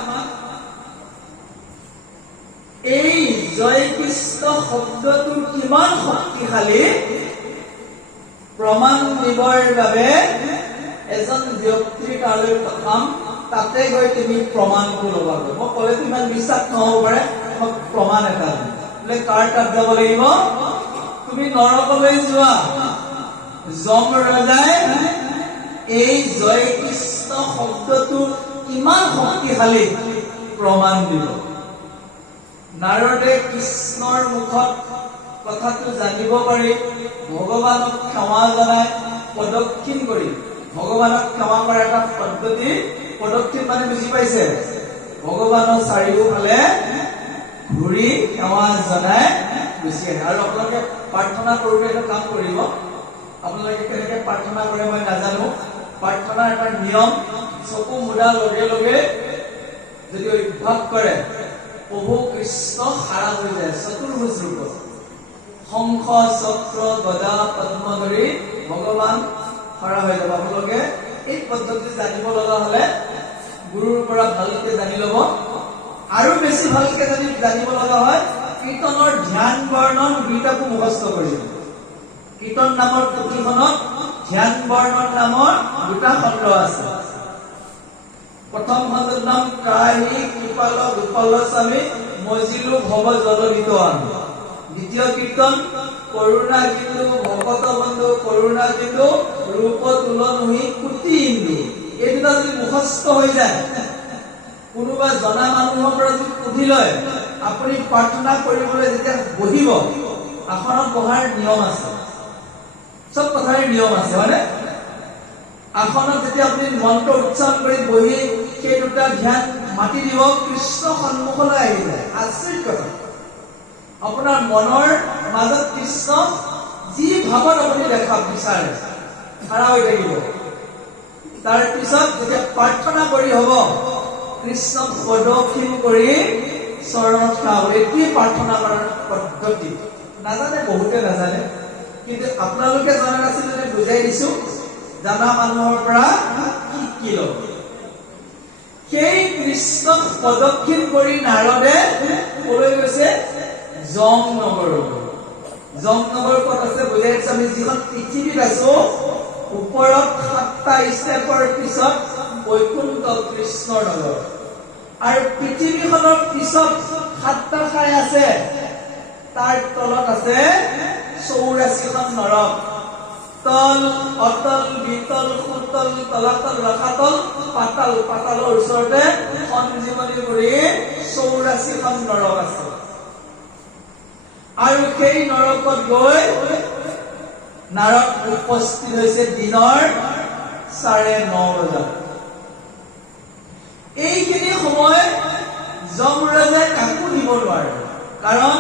এই জয় কৃষ্ণ শব্দটো কিমান শক্তিশালী প্ৰমাণ দিবৰ বাবে এজন ব্যক্তিৰ তালৈ পঠাম, তাতে গৈ তুমি প্ৰমাণটো ল'বা। মই ক'লে ইমান বিশ্বাস নহ'ব পাৰে, মই প্ৰমাণ এটা দিম। বোলে কাৰ তাত যাব লাগিব? তুমি নৰকলৈ যোৱা, যম ৰজাই এই জয় কৃষ্ণ শব্দটো কিমান শক্তিশালী প্ৰমাণ দিব। নাৰদে কৃষ্ণৰ মুখত কথাটো জানিব পাৰি ভগৱানক ক্ষমা জনাই প্ৰদক্ষিণ কৰি, ভগৱানক ক্ষমা কৰাৰ এটা পদ্ধতি, প্ৰদক্ষিণ মানে বুজি পাইছে? ভগৱানৰ চাৰিওফালে ঘূৰি ক্ষমা জনাই গুচি আহে। আৰু আপোনালোকে প্ৰাৰ্থনা কৰোঁতে এটা কাম কৰিব, আপোনালোকে কেনেকে প্ৰাৰ্থনা কৰে মই নাজানো, প্ৰাৰ্থনাৰ এটা নিয়ম, চকু মুদাৰ লগে লগে যদি অভ্যাস কৰে, প্ৰভু কৃষ্ণ সাৰা হৈ যায় চতুৰ্ভুজ ৰূপত। শংখ চক্ৰ গদা পদ্ম ধৰি ভগৱান সাৰা হৈ যাব। আপোনালোকে এই পদ্ধতি জানিব লগা হলে গুৰুৰ পৰা ভালকে জানি লব। আৰু বেছি ভালকে যদি জানিব লগা হয়, কীৰ্তনৰ ধ্যান বৰ্ণন দুইটাকো মুখস্থ কৰিব। কীৰ্তন নামৰ পুথিখনত ধ্যান বৰ্ণন নামৰ দুটা খণ্ড আছে। প্ৰথম খণ্ডৰ নাম কাহি কৃপাল গোপাল স্বামী মজিলু ভৱ জলবিতৱান। দ্বিতীয় কীৰ্তন করুণা কিন্তু ভকত বন্ধু করুণা কিন্তু রূপ তুলনুহি কুটি ইন্দু। এই দুটা যদি মুখস্থ হৈ যায়, কোনোবা জনা মানুহৰ পৰা যদি সুধি লয়, আপুনি প্ৰাৰ্থনা কৰিবলৈ যেতিয়া বহিব, আসনত বহাৰ নিয়ম আছে, সব কথাৰে নিয়ম আছে, হয়নে? আসনত যেতিয়া আপুনি মন্ত্ৰ উচ্চাৰণ কৰি বহি সেই দুটা ধ্যান মাতি দিব, কৃষ্ণ সন্মুখলৈ আহি যায়। আচৰিত কথা। আপোনাৰ মনৰ মাজত কৃষ্ণ যি ভাৱত আপুনি দেখাব বিচাৰে খাৰা হৈ থাকিব। তাৰ পিছত যেতিয়া প্ৰাৰ্থনা কৰি হ'ব, কৃষ্ণক প্ৰদক্ষিণ কৰি চৰণত খাব। এইটোৱেই প্ৰাৰ্থনা কৰাৰ পদ্ধতি। নাজানে, বহুতে নাজানে, কিন্তু আপোনালোকে জনা নাছিল যদি বুজাই দিছো, জানা মানুহৰ পৰা শিকি লওক। সেই কৃষ্ণক প্ৰদক্ষিণ কৰি নাৰদে কলৈ গৈছে? জমনগৰ। জমনগৰ ক'ত আছে বুজাই দিছো। আমি যিখন পৃথিৱীত আছো, ওপৰত 7টা ষ্টেপৰ পিছত বৈকুণ্ঠ কৃষ্ণৰ নগৰ, আৰু পৃথিৱীখনৰ পিছত 7টা ঠাই আছে, তাৰ তলত আছে 84খন নৰক। তল, অতল, বিতল, সুতল, তলাতল, ৰসাতল, পাতাল। পাতালৰ ওচৰতে সঞ্জীৱনীপুৰী 84খন নৰক আছে। আৰু সেই নৰকত গৈ নাৰদ উপস্থিত হৈছে দিনৰ 9:30 বজাত। এইখিনি সময় যমৰাজে কাকো দিব নোৱাৰে, কাৰণ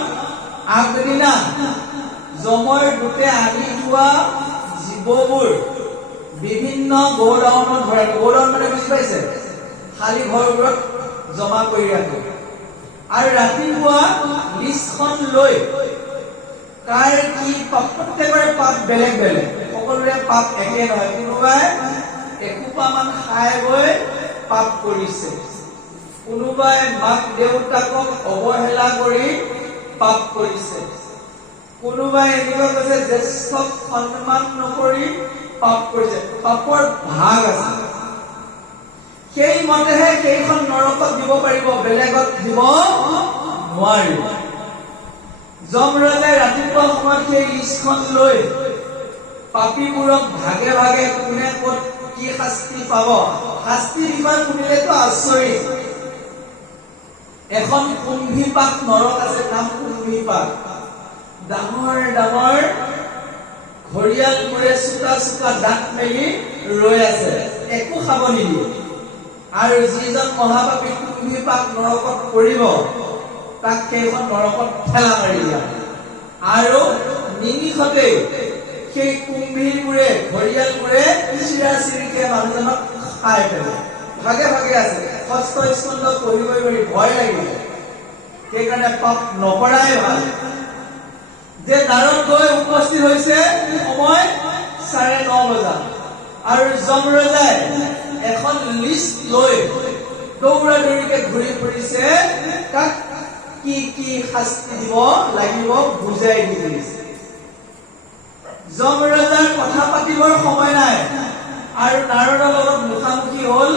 আগদিনা যমৰ দূতে আনি থোৱা জীৱবোৰ বিভিন্ন গৌৰাৱনত ভৰাই। গৌৰাৱন মানে বুজি পাইছে? খালী ঘৰবোৰত জমা কৰি ৰাখে। আৰু ৰাতিপুৱা লিষ্টখন লৈ কাৰ কি পাপ, প্ৰত্যেকৰে পাপ বেলেগ বেলেগ, সকলোৰে পাপ একে নহয়। কোনোবাই এসোপামান খাই বৈ পাপ কৰিছে, কোনোবাই মাক দেউতাকক অৱহেলা কৰি পাপ কৰিছে, কোনোবাই এনেকুৱা কৈছে জ্যেষ্ঠক সন্মান নকৰি পাপ কৰিছে। পাপৰ ভাগ আছে। সেই মতেহে সেইখন নৰকত দিব পাৰিব, বেলেগত দিব নোৱাৰিব। যমৰাজে ৰাতিপুৱা সময়ত সেই লিষ্টখন লৈ পাপীবোৰক ভাগে ভাগে কোনে ক'ত কি শাস্তি পাব, শাস্তিৰ বিষয়ে শুনিলেতো আচৰিত। এখন কুম্ভীপাক নৰক আছে, নাম কুম্ভীপাক। ডাঙৰ ডাঙৰ ঘৰিয়ালবোৰে চোকা চোকা দাঁত মেলি ৰৈ আছে, একো খাব নিদিয়ে। আৰু যিজন মহাপাপী কুম্ভীপাক নৰকত পৰিব, তাক সেইখন নৰকত ঠেলা মাৰি দিয়া। আৰু নিমিষতে সেই কুম্ভীৰবোৰে, ঘৰিয়ালবোৰে চিৰাচিৰিকে মানুহজনক খাই পেলায়। ভাগে ভাগে আছে, ষষ্ঠ স্কন্ধ পঢ়িবই পাৰি, ভয় লাগিব। সেইকাৰণে পাপ নকৰাই ভাল। যে নাৰদ গৈ উপস্থিত হৈছে সময় 9:30 বজাত, আৰু যমৰাজাই এখন লিষ্ট লৈ দৌৰা দৌৰিকে ঘূৰি ফুৰিছে, তাক কি কি শাস্তি দিব লাগিব বুজাই দি দিছে। যমৰাজাৰ কথা পাতিবৰ সময় নাই, আৰু নাৰদৰ লগত মুখামুখি হল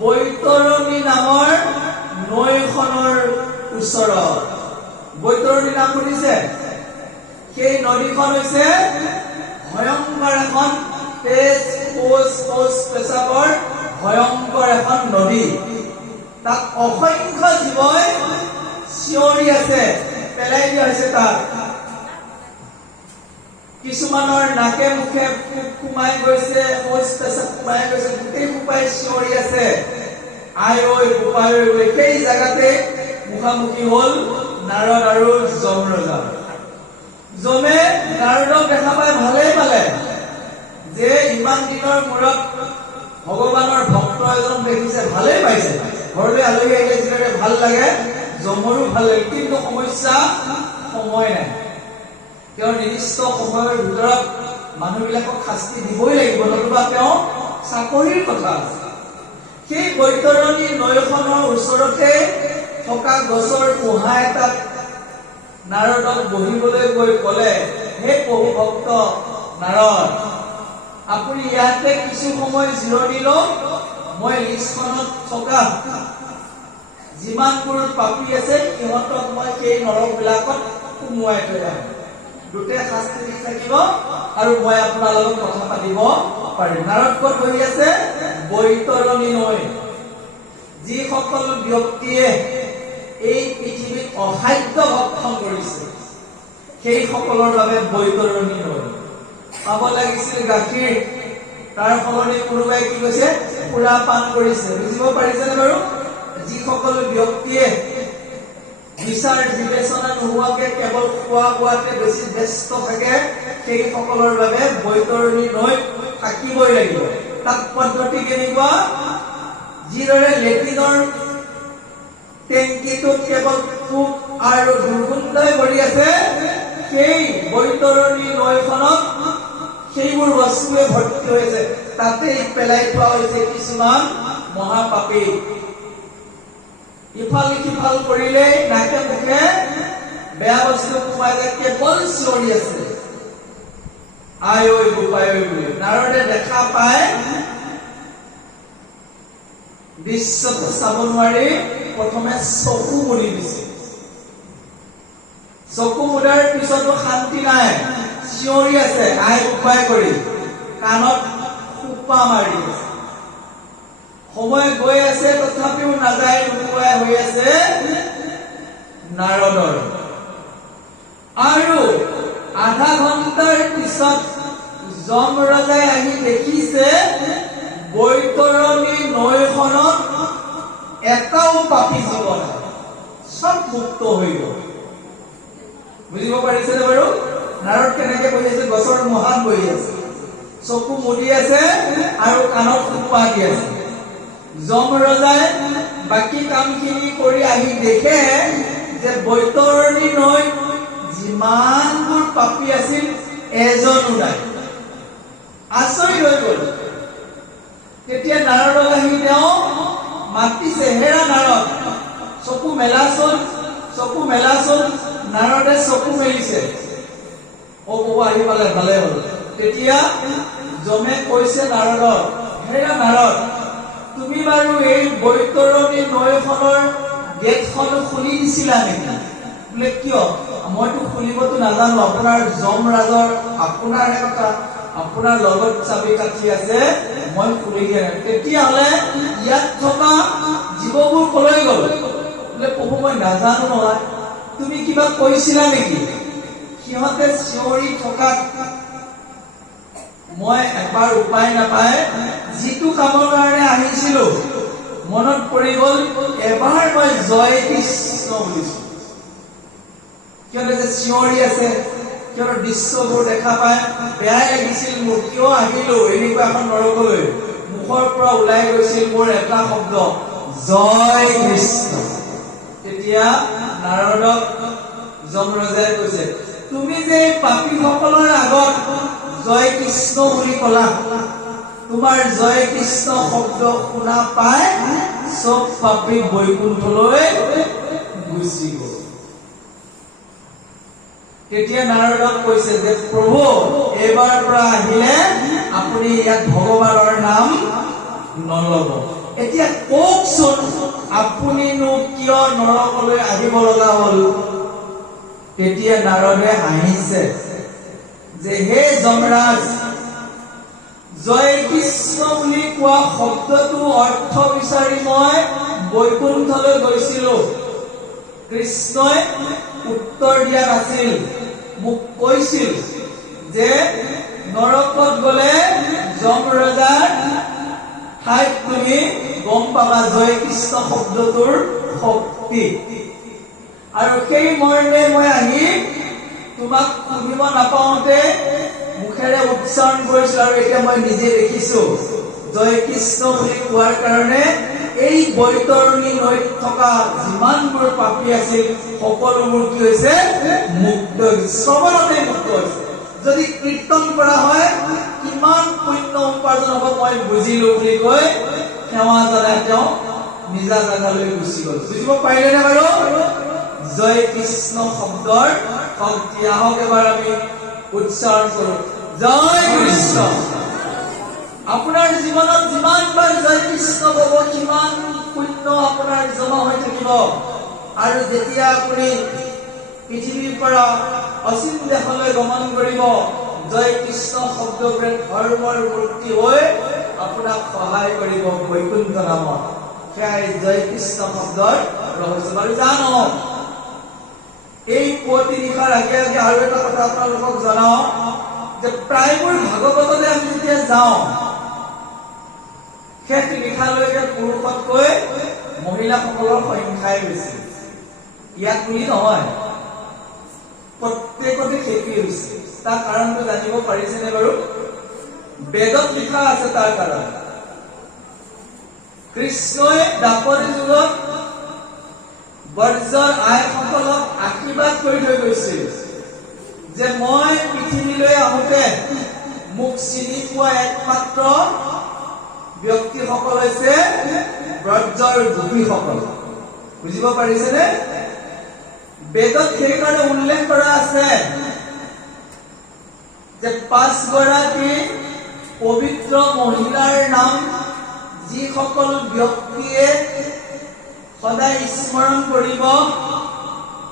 বৈতৰণী নামৰ নৈখনৰ ওচৰত। বৈতৰণী নাম শুনিছে? সেই নদীখন হৈছে ভয়ংকৰ এখন তেজ শৌচ পেচাবৰ ভয়ংকৰ এখন নদী। তাত অসংখ্য জীৱই চিঞৰি আছে, পেলাই দিয়া হৈছে। তাত কিছুমানৰ নাকে মুখে সোমাই গৈছে, শৌচ পেচাব সোমাই গৈছে, গোটেই সোপাই চিঞৰি আছে, আই ঐ গোপাই ঐ। সেই জাগাতে মুখামুখি হল নাৰদ আৰু যমৰাজা। যমে নাৰদক দেখা পাই ভালেই পালে, যে ইমান দিনৰ মূৰত ভগৱানৰ ভক্ত এজন দেখিছে, ভালেই পাইছে। ঘৰলৈ আলহী আহিলে যিদৰে ভাল লাগে, যমৰো ভাল লাগে। কিন্তু সমস্যা, সময় নাই। তেওঁৰ নিৰ্দিষ্ট সময়ৰ ভিতৰত মানুহবিলাকক শাস্তি দিবই লাগিব, নতুবা তেওঁ চাকৰিৰ কথা আছে। সেই বৈতৰণী নৈখনৰ ওচৰতে থকা গছৰ পোহা এটাত নাৰদক বহিবলৈ গৈ কলে, হে প্ৰভু ভক্ত নাৰদ, আপুনি ইয়াতে কিছু সময় জিৰণি লওক, মই লিষ্টখনত থকা যিমানবোৰ পাপী আছে সিহঁতক মই সেই নৰকবিলাকত সোমোৱাই থৈ আহিম। দুটাই শাস্তি দি থাকিব আৰু মই আপোনাৰ লগত কথা পাতিব পাৰিম। নাৰদ ক'ত বহি আছে? বৈতৰণী নৈ। যিসকল ব্যক্তিয়ে এই পৃথিৱীত অসাধ্য ভক্ষণ কৰিছে সেই সকলৰ বাবে বৈতৰণী নৈ। পাব লাগিছিল গাখীৰ, তাৰ সলনি কোনোবাই কি কৈছে? পুৰা পান কৰিছে। বুজিব পাৰিছেনে বাৰু? যিসকল ব্যক্তিয়ে বিচাৰ বিবেচনা নোহোৱাকে কেৱল খোৱা বোৱাতে বেছি ব্যস্ত থাকে সেই সকলৰ বাবে বৈতৰণী নৈ থাকিবই লাগিব। তাত পদ্ধতি কেনেকুৱা? যিদৰে লেট্ৰিনৰ টেংকিটোত কেৱল পোক আৰু দুৰ্গন্ধই ভৰি আছে, সেই বৈতৰণী নৈখনত সেইবোৰ বস্তুৱে ভৰ্তি হৈছে। তাতেই পেলাই থোৱা হৈছে কিছুমান মহাপাপী। ইফাল সিফাল কৰিলে নাকে মুখে বেয়া বস্তু সোমাই যায়, কেৱল চিঞৰি আছে আই ঐ গোপাই ঐ বুলি। নাৰদে দেখা পায় বিশ্বত চাব নোৱাৰি প্ৰথমে চকু মুদি দিছে। চকু মুদাৰ পিছতো শান্তি নাই, চিঞৰি আছে আই গোপাই কৰি, কাণত সোপা মাৰি আছে। সময় গৈ আছে তথাপিও নাযায়, নোপোৱাই হৈ আছে নাৰদৰ। আৰু আধা ঘণ্টাৰ পিছত যমৰাজাই আহি দেখিছে বৈতৰণী নৈখনত এটাও পাপী জীৱ নাই, চব মুক্ত হৈ গ'ল। বুজিব পাৰিছেনে বাৰু? নাৰদ কেনেকে বহি আছে? গছৰ মহান বহি আছে, চকু মুদি আছে আৰু কাণত সোপা দি আছে। যমৰাজাই বাকী কামখিনি কৰি আহি দেখে যে বৈতৰণী নৈ যিমানবোৰ পাপী আছিল এজনো নাই। আচৰিত হৈ গ'ল। তেতিয়া নাৰদক আহি তেওঁ মাতিছে, হেৰা নাৰদ, চকু মেলাচোন, চকু মেলাচোন। নাৰদে চকু মেলিছে। অ বাবু আহি পালে, ভালে হ'ল। তেতিয়া যমে কৈছে নাৰদক, হেৰা নাৰদ, তুমি বাৰু এই বৈতৰণী নৈখনৰ গেটখন খুলি দিছিলা নেকি? বোলে কিয়? মইতো খুলিবতো নাজানো, আপোনাৰ যমৰাজৰ আপোনাৰ কথা, আপোনাৰ লগত চাবি কাঠি আছে, মই খুলি দিয়া নাই। তেতিয়াহ'লে ইয়াত থকা জীৱবোৰ কলৈ গ'ল? বোলে প্ৰভু মই নাজানো নহয়, তুমি কিবা কৈছিলা নেকি? সিহঁতে চিঞৰি থকাত মই এবাৰ উপায় নাপায় যিটো কামৰ কাৰণে আহিছিলো মনত পৰি গ'ল, এবাৰ মই জয় কৃষ্ণ বুলিছো। সিহঁতে যে চিঞৰি আছে, সিহঁতৰ দৃশ্যবোৰ দেখা পাই বেয়াই লাগিছিল মোৰ। কিয় আহিলো এনেকুৱা এখন নৰকলৈ? মুখৰ পৰা ওলাই গৈছিল মোৰ এটা শব্দ, জয় কৃষ্ণ। তেতিয়া নাৰদক যমৰাজাই কৈছে, তুমি যে পাপীসকলৰ আগত জয় কৃষ্ণ বুলি কলা, তোমাৰ জয় কৃষ্ণ শব্দ শুনা পাই চব পাপী বৈকুণ্ঠলৈ গুচি গ'ল। তেতিয়া নাৰদক কৈছে যে প্ৰভু এইবাৰ পৰা আহিলে আপুনি ইয়াত ভগৱানৰ নাম নলব। এতিয়া কওকচোন আপুনিনো কিয় নৰকলৈ আহিব লগা হ'ল? তেতিয়া নাৰদে হাঁহিছে যে হে যমৰাজ, জয় কৃষ্ণ বুলি কোৱা শব্দটো অৰ্থ বিচাৰি মই বৈকুণ্ঠলৈ গৈছিলো। কৃষ্ণই উত্তৰ দিয়া নাছিল, মোক কৈছিল যে নৰকত গলে যমৰাজাৰ ঠাইত তুমি গম পাবা জয় কৃষ্ণ শব্দটোৰ শক্তি। আৰু সেই মৰ্মে মই আহি তোমাক শুনিব নাপাওঁতে মুখেৰে উচ্চাৰণ কৰিছিলো, আৰু এতিয়া মই নিজে দেখিছো জয় কৃষ্ণ বুলি কোৱাৰ কাৰণে এই বৈতৰণী নৈত থকা যিমানবোৰ পাপী আছিল সকলোবোৰ কি হৈছে? মুক্ত হৈছে, সবলতে মুক্ত হৈছে। যদি কীৰ্তন কৰা হয় কিমান পুণ্য উপাৰ্জন হ'ব মই বুজিলো বুলি কৈ সেৱা জনাই তেওঁ নিজা জাগালৈ গুচি গ'ল। বুজিব পাৰিলেনে বাৰু? জয় কৃষ্ণ শব্দৰ শক্তি। আহক এবাৰ আমি উচ্চাৰণ কৰো, জয় কৃষ্ণ। আপোনাৰ জীৱনত যিমানবাৰ জয় কৃষ্ণ পাব কিমান পুণ্য আপোনাৰ জমা হৈ থাকিব আৰু যেতিয়া আপুনি পৃথিৱীৰ পৰা অসীম দেশলৈ গমন কৰিব জয় কৃষ্ণ শব্দবোৰে ধৰ্মৰ মূৰ্তি হৈ আপোনাক সহায় কৰিব বৈকুণ্ঠ নামত সেয়াই জয় কৃষ্ণ শব্দৰ ৰহস্য আৰু জানো এই পুৱতি নিশাৰ আগে আগে আৰু এটা কথা আপোনালোকক জনাও যে প্ৰায়বোৰ ভাগৱতলৈ আমি যেতিয়া যাওঁ সেই নিশালৈকে পুৰুষতকৈ মহিলাসকলৰ সংখ্যাই বেছি ইয়াত বুলি নহয় প্ৰত্যেকতে খেতি হৈছে তাৰ কাৰণটো জানিব পাৰিছেনে বাৰু বেদত লিখা আছে তাৰ কাৰণ কৃষ্ণই দাপৰ যুগত বৰ্জৰ আইসকলক আশীৰ্বাদ কৰি থৈ গৈছিল যে মই পৃথিৱীলৈ আহোঁতে মোক চিনি পোৱা একমাত্ৰ ব্যক্তিসকল হৈছে ব্ৰজৰ গোপীসকল বুজিব পাৰিছেনে বেদত সেইকাৰণে উল্লেখ কৰা আছে যে 5 গৰাকী পবিত্ৰ মহিলাৰ নাম যিসকল ব্যক্তিয়ে সদায় স্মৰণ কৰিব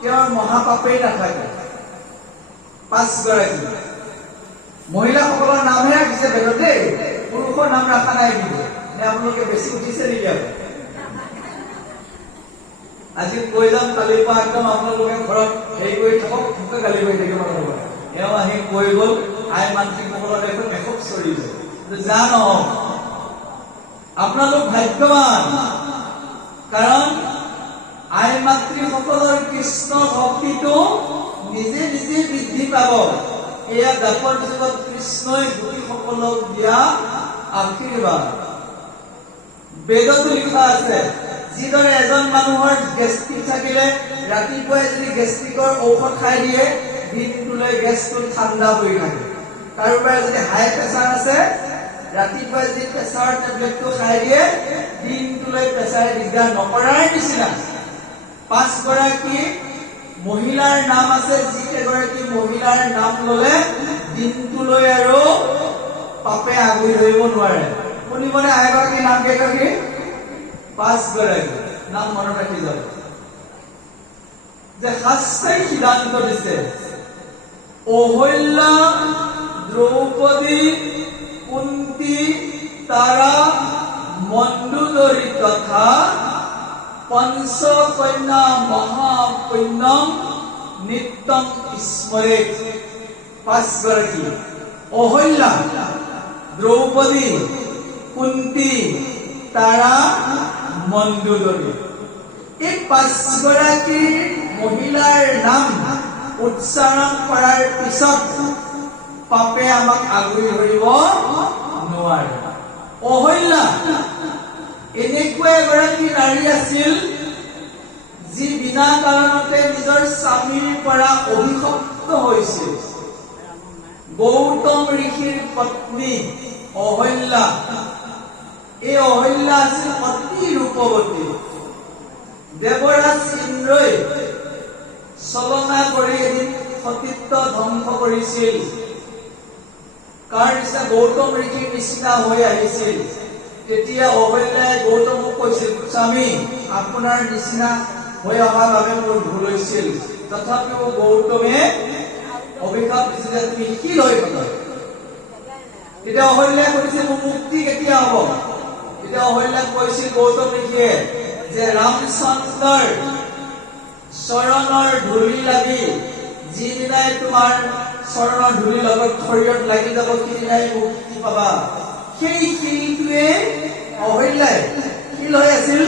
তেওঁৰ মহাপাপেই নাথাকে 5 গৰাকী মহিলাসকলৰ নামহে ৰাখিছে বেদতে পুৰুষৰ নাম ৰাখা নাই কিন্তু আপোনালোকে বেছি উঠিছে নেকি আজি কৈ যাম কালিৰ পৰা একদম আপোনালোকে ঘৰত হেৰি কৰি থাকক মোকে গালি কৰি থাকিব আপোনালোকে এওঁ আহি কৈ গ'ল আই মান্ত্ৰীসকলৰ এখন মেকআপ চৰিছে যা নহওক আপোনালোক ভাগ্যৱান কাৰণ আই মাতৃসকলৰ কৃষ্ণ ভক্তিটো নিজে নিজে বৃদ্ধি পাব এয়া দাপৰ যুগত কৃষ্ণই গোপীসকলক দিয়া আশীৰ্বাদ বেদতো লিখা আছে যিদৰে এজন মানুহৰ গেষ্ট্ৰিক থাকিলে ৰাতিপুৱাই যদি গেষ্ট্ৰিকৰ ঔষধ খাই দিয়ে দিনটোলৈ গেছটো ঠাণ্ডা পৰি থাকে কাৰোবাৰ যদি হাই প্ৰেছাৰ আছে ৰাতিপুৱাই যদি প্ৰেছাৰ টেবলেটটো খাই দিয়ে দিনটোলৈ প্ৰেছাৰে দিগদাৰ নকৰাৰ নিচিনা 5 গৰাকী মহিলাৰ নাম আছে যিকেইগৰাকী মহিলাৰ নাম ললে দিনটোলৈ আৰু পাপে আগুৰি ধৰিব নোৱাৰে শুনিবনে আইগৰাকী নাম কেইগৰাকী 5 গৰাকী নাম মনত ৰাখি যাব যে শাস্ত্ৰই সিদ্ধান্ত দিছে অহল্যা দ্ৰৌপদী কুন্তি তাৰা মণ্ডোদৰী তথা পঞ্চকন্যা মহাপুণ্যম নিত্যম স্মৰে 5 গৰাকী অহল্যা দ্ৰৌপদী কুন্তি তাৰা মণ্ডোদৰী এই 5 গৰাকী মহিলাৰ নাম উচ্চাৰণ কৰাৰ পিছত পাপে আমাক আগুৰি ধৰিব নোৱাৰে অহল্যা এনেকুৱা এগৰাকী নাৰী আছিল যি বিনা কাৰণতে নিজৰ স্বামীৰ পৰা অভিশপ্ত হৈছিল গৌতম ঋষিৰ পত্নী অহল্যা এই অহল্যা আছিল অতি ৰূপৱতী দেৱৰাজ ইন্দ্ৰই চলনা কৰি এদিন সতীত্ব ধ্বংস কৰিছিল কাৰ নিচিনা গৌতম ঋষিৰ নিচিনা হৈ আহিছিল তেতিয়া অহল্যাই গৌতমক কৈছিল স্বামী আপোনাৰ নিচিনা হৈ অহাৰ বাবে মোৰ ভুল হৈছিল তথাপিও গৌতমে অভিশাপ দিছিল যে তুমি শিল হৈ গলা তেতিয়া অহল্যাই কৈছিল মোৰ মুক্তি কেতিয়া হ'ব তেতিয়া অহল্যাক কৈছিল গৌতম ঋষিয়ে যে ৰামচন্দ্ৰৰ চৰণৰ ধূলি লাগি যিদিনাই তোমাৰ চৰণৰ ধূলি লগত শৰীৰত লাগি যাব সিদিনাই মুক্তি পাবা সেই শিলটোৱে অহল্যাই শিল হৈ আছিল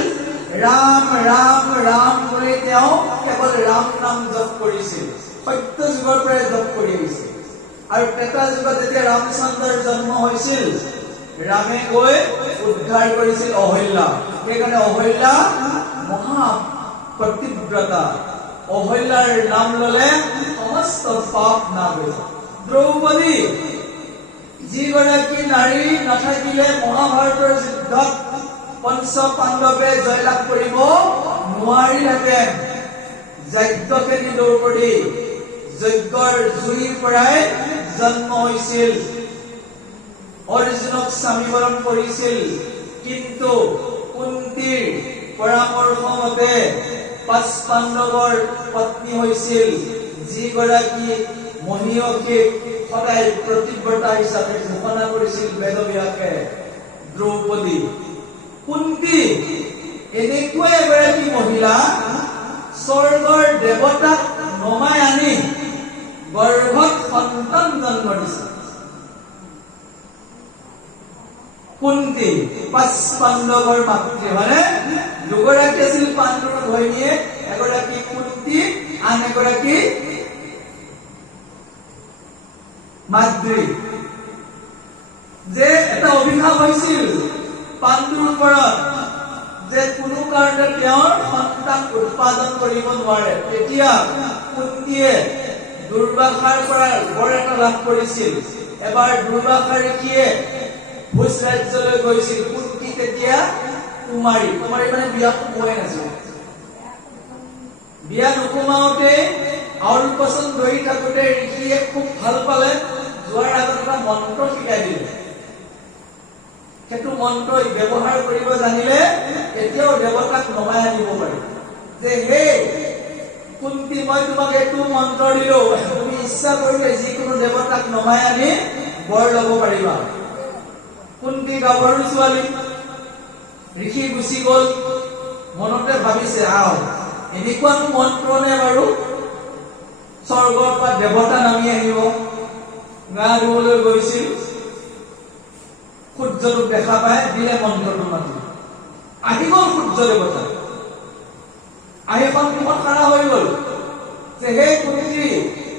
ৰাম ৰাম ৰাম বুলি তেওঁ কেৱল ৰাম নাম জপ কৰিছিল সত্য যুগৰ পৰাই জপ কৰি আহিছিল আৰু ত্ৰেতা যুগত যেতিয়া ৰামচন্দ্ৰৰ জন্ম হৈছিল ৰামে গৈ উদ্ধাৰ কৰিছিল অহল্যা সেইকাৰণে অহল্যা মহা পতিব্ৰতা অহল্যাৰ নাম ললে সমস্ত পাপ নাশ হৈ যায় দ্ৰৌপদী যিগৰাকী নাৰী নাথাকিলে মহাভাৰতৰ যুদ্ধত পঞ্চ পাণ্ডৱে জয়লাভ কৰিব নোৱাৰিলেহেঁতেন যজ্ঞকেন্দ্ৰী দ্ৰৌপদী যজ্ঞৰ জুইৰ পৰাই জন্ম হৈছিল অৰ্জুনক স্বামী বৰণ কৰিছিল কিন্তু কুন্তীৰ পৰামৰ্শ মতে 5 পাণ্ডৱৰ পত্নী হৈছিল যিগৰাকী মহিয়সীক সদায় প্ৰতিব্ৰতা হিচাপে ঘোষণা কৰিছিল বেদব্যাসে, দ্ৰৌপদী। কুন্তী এনেকুৱা এগৰাকী মহিলা স্বৰ্গৰ দেৱতাক নমাই আনি গৰ্ভত সন্তান জন্ম দিছে। কুন্তী 5 পাণ্ডৱৰ মাতৃ, হয়নে? দুগৰাকী আছিল পাণ্ডুৰ ঘৈণীয়ে, এগৰাকী কুন্তী, আন এগৰাকী মাদ্ৰী। যে এটা অভিশাপ হৈছিল পাণ্ডুৰ ওপৰত যে কোনো কাৰণে তেওঁৰ সন্তান উৎপাদন কৰিব নোৱাৰে। তেতিয়া কুন্তীয়ে দুৰ্বাসাৰ পৰা বৰ এটা লাভ কৰিছিল। এবাৰ দুৰ্বাসা ঋষিয়ে ভোজ ৰাজ্যলৈ গৈছিল। কুন্তী তেতিয়া কুমাৰী মানে বিয়া সোমোৱাই নাছিল। বিয়া নোসোমাওঁতে আউল পচন্দ ধৰি থাকোঁতে ঋষিয়ে খুব ভাল পালে। যোৱাৰ আগত এটা মন্ত্ৰ শিকাই দিলে। সেইটো মন্ত্ৰ ব্যৱহাৰ কৰিব জানিলে এতিয়াও দেৱতাক নমাই আনিব পাৰি। যে হে কুন্তী, মই তোমাক এইটো মন্ত্ৰ দিলো, তুমি ইচ্ছা কৰিলে যিকোনো দেৱতাক নমাই আনি বৰ ল'ব পাৰিবা। কুন্তী গাভৰু ছোৱালী, ঋষি গুচি গল। মনতে ভাবিছে, এনেকুৱানো মন্ত্ৰ নে বাৰু, স্বৰ্গৰ পৰা দেৱতা নামি আহিব। গা ধুবলৈ গৈছিল, সূৰ্যটোক দেখা পাই দিলে মন্ত্ৰটো মাতি। আহি গল সূৰ্য দেৱতা, আহি সন্মুখত খাৰা হৈ গল যে হে কুন্তী,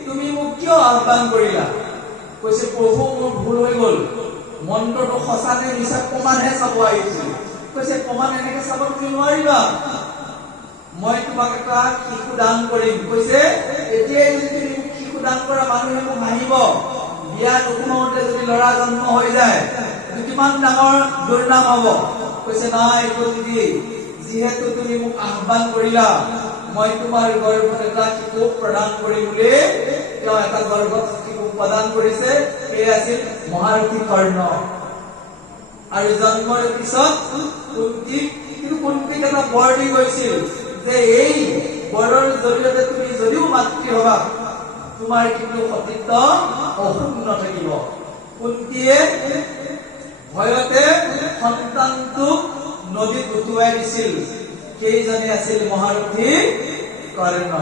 তুমি মোক কিয় আহ্বান কৰিলা? কৈছে, প্ৰভু মোৰ ভুল হৈ গল, মন্ত্ৰটো সঁচা নে মিছা প্ৰমাণহে চাব আহিছিল। কৈছে, প্ৰমাণ এনেকে চাব তুমি নোৱাৰিবা, মই তোমাক এটা শিশু দান কৰিম। কৈছে, এতিয়াই যদি তুমি মোক শিশু দান কৰা, মানুহে মোক হাঁহিব। বিয়া নোসোমাওঁতে যদি ল'ৰা জন্ম হৈ যায় কিমান ডাঙৰ দুৰ্নাম হব। কৈছে, নাই কুন্তী, যিহেতু তুমি মোক আহ্বান কৰিলা, মই তোমাৰ গৰ্ভত এটা শিশু প্ৰদান কৰিম বুলি তেওঁ এটা গৰ্ভত শিশু প্ৰদান কৰিছে। এই আছিল মহাৰথী কৰ্ণ। আৰু জন্মৰ পিছত কুন্তীক এটা বৰ দি গৈছিল যে এই বৰৰ জৰিয়তে তুমি যদিও মাতৃ হবা, তোমাৰ কিন্তু সতীত্ব অক্ষুণ্ণ থাকিব। কুন্তীয়ে ভয়তে সন্তানটোক নদীত উটুৱাই দিছিল। কেইজনে আছিল মহাৰথী কৰ্ণ।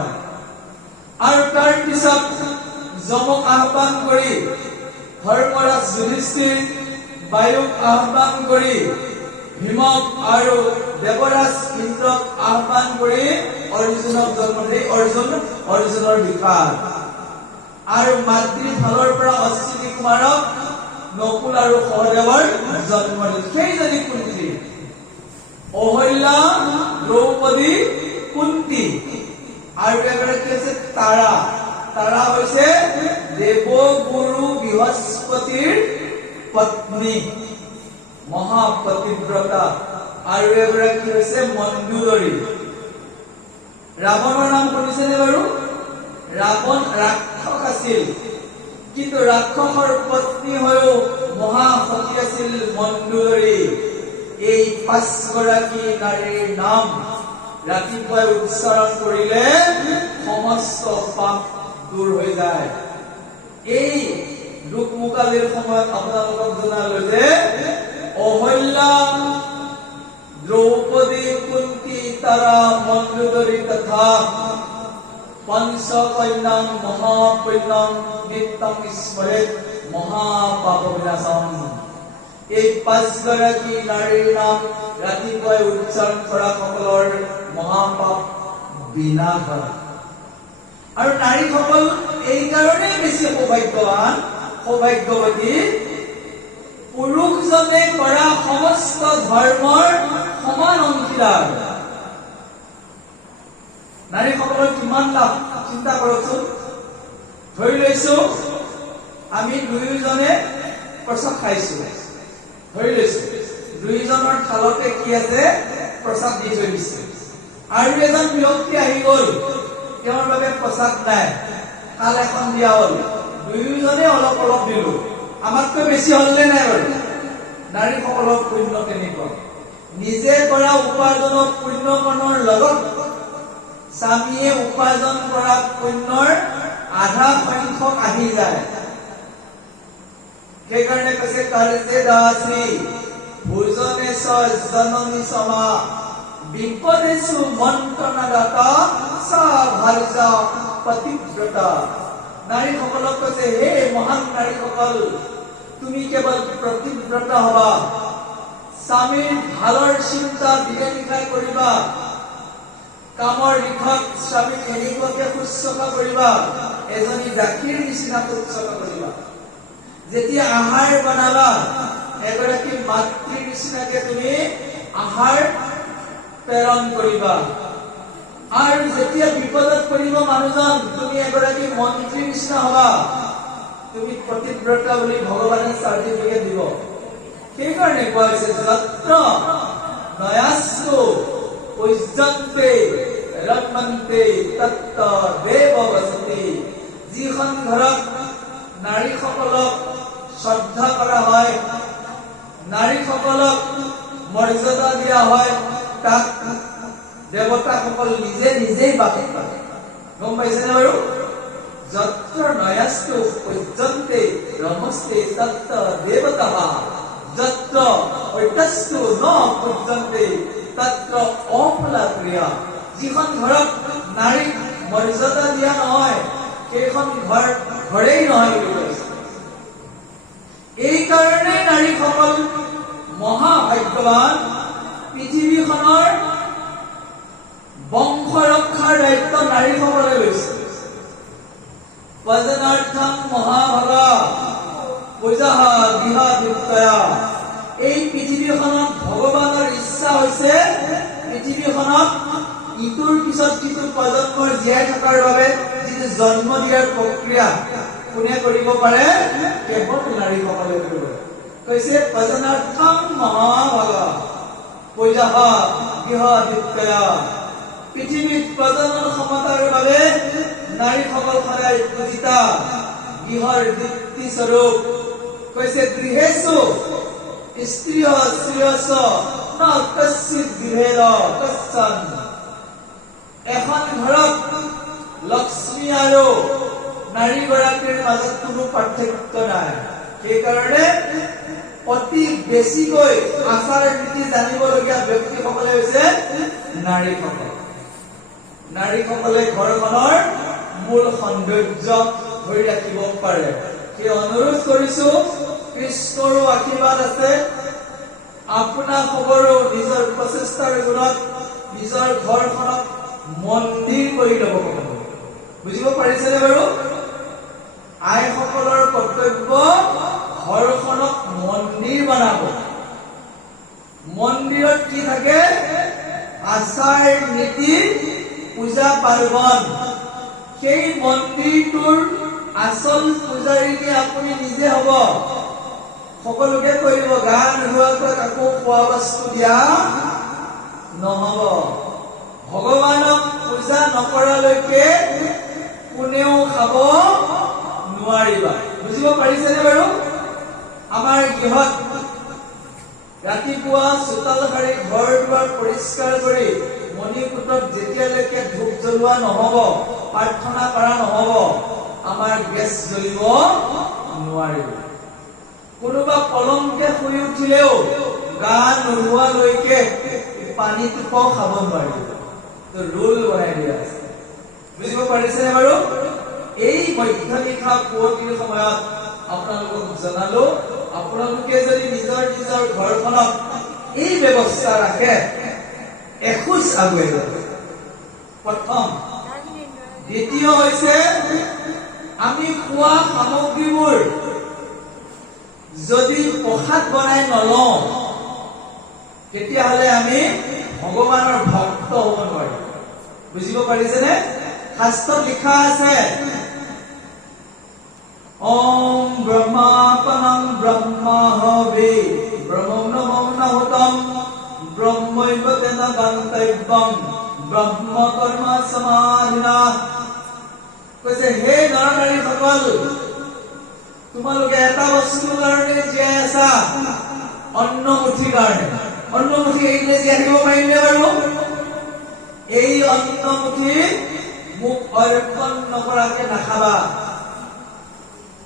আৰু তাৰ পিছত যমক আহ্বান কৰি ধৰ্মৰাজ যুধিষ্ঠিৰ, বায়ুক আহ্বান কৰি ভীমক আৰু দেৱৰাজ ইন্দ্ৰক আহ্বান কৰি অৰ্জুনক জন্ম দি অৰ্জুনৰ বিকাশ। আৰু মাতৃ ফালৰ পৰা অশ্বিনী কুমাৰক নকুল আৰু সহদেৱৰ জন্ম দিছিল। সেইজনী কুন্তী, অহল্যা, দ্ৰৌপদী, কুন্তী। আৰু এগৰাকী আছে তাৰা। তাৰা হৈছে দেৱগুৰু বৃহস্পতিৰ পত্নী, মহাপতিব্ৰতা। আৰু এগৰাকী হৈছে মণ্ডোদৰী। ৰাৱণৰ নাম শুনিছেনে বাৰু? ৰাৱণ ৰাক্ষস আছিল, কিন্তু ৰাক্ষসৰ পত্নী হৈও মহাসতী আছিল মণ্ডোদৰী। এই 5 গৰাকী নাৰীৰ নাম ৰাতিপুৱাই উচ্চাৰণ কৰিলে সমস্ত পাপ দূৰ হৈ যায়। এই দুখ মুকালিৰ সময়ত আপোনালোকক জনালো যে অহল্যা, দ্ৰৌপদী, কুন্তী, তাৰা, মণ্ডোদৰী তথা পঞ্চকন্যাং মহাপুণ্যং নিত্যং স্মৰেৎ মহাপাপ বিনাশম। এই 5 গৰাকী নাৰীৰ নাম ৰাতিপুৱাই উচ্চাৰণ কৰা সকলৰ মহাপাপ বিনাশ হয়। আৰু নাৰীসকল এই কাৰণেই বেছি সৌভাগ্যৱান, সৌভাগ্যৱতী, পুৰুষজনে কৰা সমস্ত ধৰ্মৰ সমান অংশীদাৰ। নাৰীসকলৰ কিমান লাভ চিন্তা কৰকচোন। ধৰি লৈছো আমি দুয়োজনে প্ৰসাদ খাইছো, ধৰি লৈছো দুয়োজনৰ থালতে কি আছে, প্ৰসাদ দি থৈ দিছে। আৰু এজন ব্যক্তি আহি গল, তেওঁৰ বাবে প্ৰসাদ নাই, থাল এখন দিয়া হল, দুয়োজনে অলপ অলপ দিলো। আমাতকৈ বেছি হল নে নাই বাৰু? নাৰীসকলৰ পুণ্য তেনেকুৱা। নিজে কৰা উপাৰ্জনৰ পুণ্য কৰ্মৰ লগত স্বামীয়ে উপাৰ্জন কৰা পুণ্যৰ আধা সংখ্যক আহি যায়। সেইকাৰণে কৈছে কাৰ্যে দাসী ভোজনে জননী সমা বিপদেশু মন্ত্ৰণাদাতা সা ভাৰ্যা পতিব্ৰতা। নাৰীসকলক কৈছে হে মহান নাৰীসকল, তুমি কেৱল প্ৰতিব্ৰতা হবা, স্বামীৰ ভালৰ চিন্তা দিনে নিশাই কৰিবা, কামৰ দিশত স্বামীক এনেকুৱাকে শুশ্ৰূষা কৰিবা, এজনী দাসীৰ নিচিনা শুশ্ৰূষা কৰিবা। যেতিয়া আহাৰ বনাবা, এগৰাকী মাতৃৰ নিচিনাকে তুমি আহাৰ প্ৰেৰণ কৰিবা। আৰু যেতিয়া বিপদত পৰিব মানুহজন, তুমি এগৰাকী মন্ত্ৰীৰ নিচিনা হবা, তুমি প্ৰতিব্ৰতা বুলি ভগৱানে চাৰ্টিফিকেট দিব। সেইকাৰণে কোৱা হৈছে যত্ৰ নয়াস্তু পূজ্যন্তে ৰমন্তে তত্ৰ দেৱ বসতি। যিখন ঘৰত নাৰীসকলক শ্ৰদ্ধা কৰা হয়, নাৰীসকলক মৰ্যাদা দিয়া হয়, তাক দেৱতাসকল নিজে নিজেই বাস কৰে। গম পাইছেনে বাৰু? যত্ৰ নয়াস্তু পূজ্যন্তে ৰমস্তে তত্ৰ দেৱতাঃ যত্ৰ ঐতস্তু ন পূজ্যন্তে তত্ৰ অফলা ক্ৰিয়া। যিখন ঘৰত নাৰীক মৰ্যাদা দিয়া নহয়, সেইখন ঘৰেই নহয় বুলি কৈছে। এই কাৰণে নাৰীসকল মহাভাগ্যৱান। পৃথিৱীখনৰ বংশ ৰক্ষাৰ দায়িত্ব নাৰীসকলে লৈছে। ভজনাৰ্থম মহাভাগা পূজা গৃহাদিত্যয়া। এই পৃথিৱীখনত ভগৱানৰ ইচ্ছা হৈছে পৃথিৱীখনত ইটোৰ পিছত সিটো প্ৰজন্মৰ জীয়াই থকাৰ বাবে যিটো জন্ম দিয়াৰ প্ৰক্ৰিয়া কোনে কৰিব পাৰে? কেৱল নাৰীসকলে কৰিব পাৰে। কৈছে ভজনাৰ্থম মহাভাগা পূজা গৃহাদিত্যয়া। পৃথিৱীত প্ৰজনন ক্ষমতাৰ বাবে নাৰীসকল সদায় পূজিতা, গৃহৰ দীপ্তি স্বৰূপ। কৈছে গৃহেষু স্ত্ৰিয় শ্ৰেয়স ন কশ্চিৎ বিভেদ কশ্চন। এখন ঘৰত লক্ষ্মী আৰু নাৰীগৰাকীৰ মাজত কোনো পাৰ্থক্য নাই। সেইকাৰণে অতি বেছিকৈ আচাৰ নীতি জানিবলগীয়া ব্যক্তিসকলে হৈছে নাৰীসকল। নাৰীসকলে ঘৰখনৰ মূল সৌন্দৰ্য ধৰি ৰাখিব পাৰে। সেই অনুৰোধ কৰিছো, কৃষ্ণৰো আশীৰ্বাদ আছে, আপোনালোকৰো নিজৰ প্ৰচেষ্টাৰ গুণত নিজৰ ঘৰখনক মন্দিৰ কৰি ল'ব লাগিব। বুজিব পাৰিছেনে বাৰু? আইসকলৰ কৰ্তব্য ঘৰখনক মন্দিৰ বনাব। মন্দিৰত কি থাকে? আচাৰ নীতি, পূজা পাৰ্বণ। সেই মন্দিৰটোৰ আচল পূজাৰীকে আপুনি নিজে হ'ব। সকলোকে কৰিব, গা নোধোৱাকৈ কাকো খোৱা বস্তু দিয়া নহব। ভগৱানক পূজা নকৰালৈকে কোনেও খাব নোৱাৰিবা। বুজিব পাৰিছেনে বাৰু? আমাৰ গৃহত ৰাতিপুৱা চোতাল সাৰি ঘৰ দুৱাৰ পৰিষ্কাৰ কৰি মণিকূটত যেতিয়ালৈকে ধূপ জ্বলোৱা নহব, প্ৰাৰ্থনা কৰা নহব, আমাৰ গেছ জ্বলিব নোৱাৰিব। কোনোবা পলমকে শুই উঠিলেও গা নোধোৱালৈকে পানী টোপাও খাব নোৱাৰিব। ৰোল বনাই দিয়া আছে। বুজিব পাৰিছেনে বাৰু? এই মধ্যনিশা পুৱতিৰ সময়ত আপোনালোকক জনালো, আপোনালোকে যদি নিজৰ নিজৰ ঘৰখনত এই ব্যৱস্থা ৰাখে, এখোজ আগুৱাই যাব। প্ৰথম। দ্বিতীয় হৈছে আমি খোৱা সামগ্ৰীবোৰ যদি প্ৰসাদ বনাই নলওঁ, তেতিয়াহ'লে আমি ভগৱানৰ ভক্ত হ'ব নোৱাৰিম। বুজিব পাৰিছেনে? শাস্ত্ৰত লিখা আছে, ওম ব্ৰহ্মাপনং ব্ৰহ্মা হবে ব্ৰহ্মণ মৌনহুতম ব্ৰহ্মৈব তেন গন্তব্যম ব্ৰহ্ম কৰ্ম সমাধিনা। কৈছে হে নৰ নাৰীসকল, তোমালোকে এটা বস্তুৰ কাৰণে জীয়াই আছা, অন্ন মুঠিৰ কাৰণে। অন্নমুঠি এৰিলে জীয়াই থাকিব পাৰিমনে বাৰু? এই অন্নমুঠি মোক অৰ্পণ নকৰাকে নাখাবা।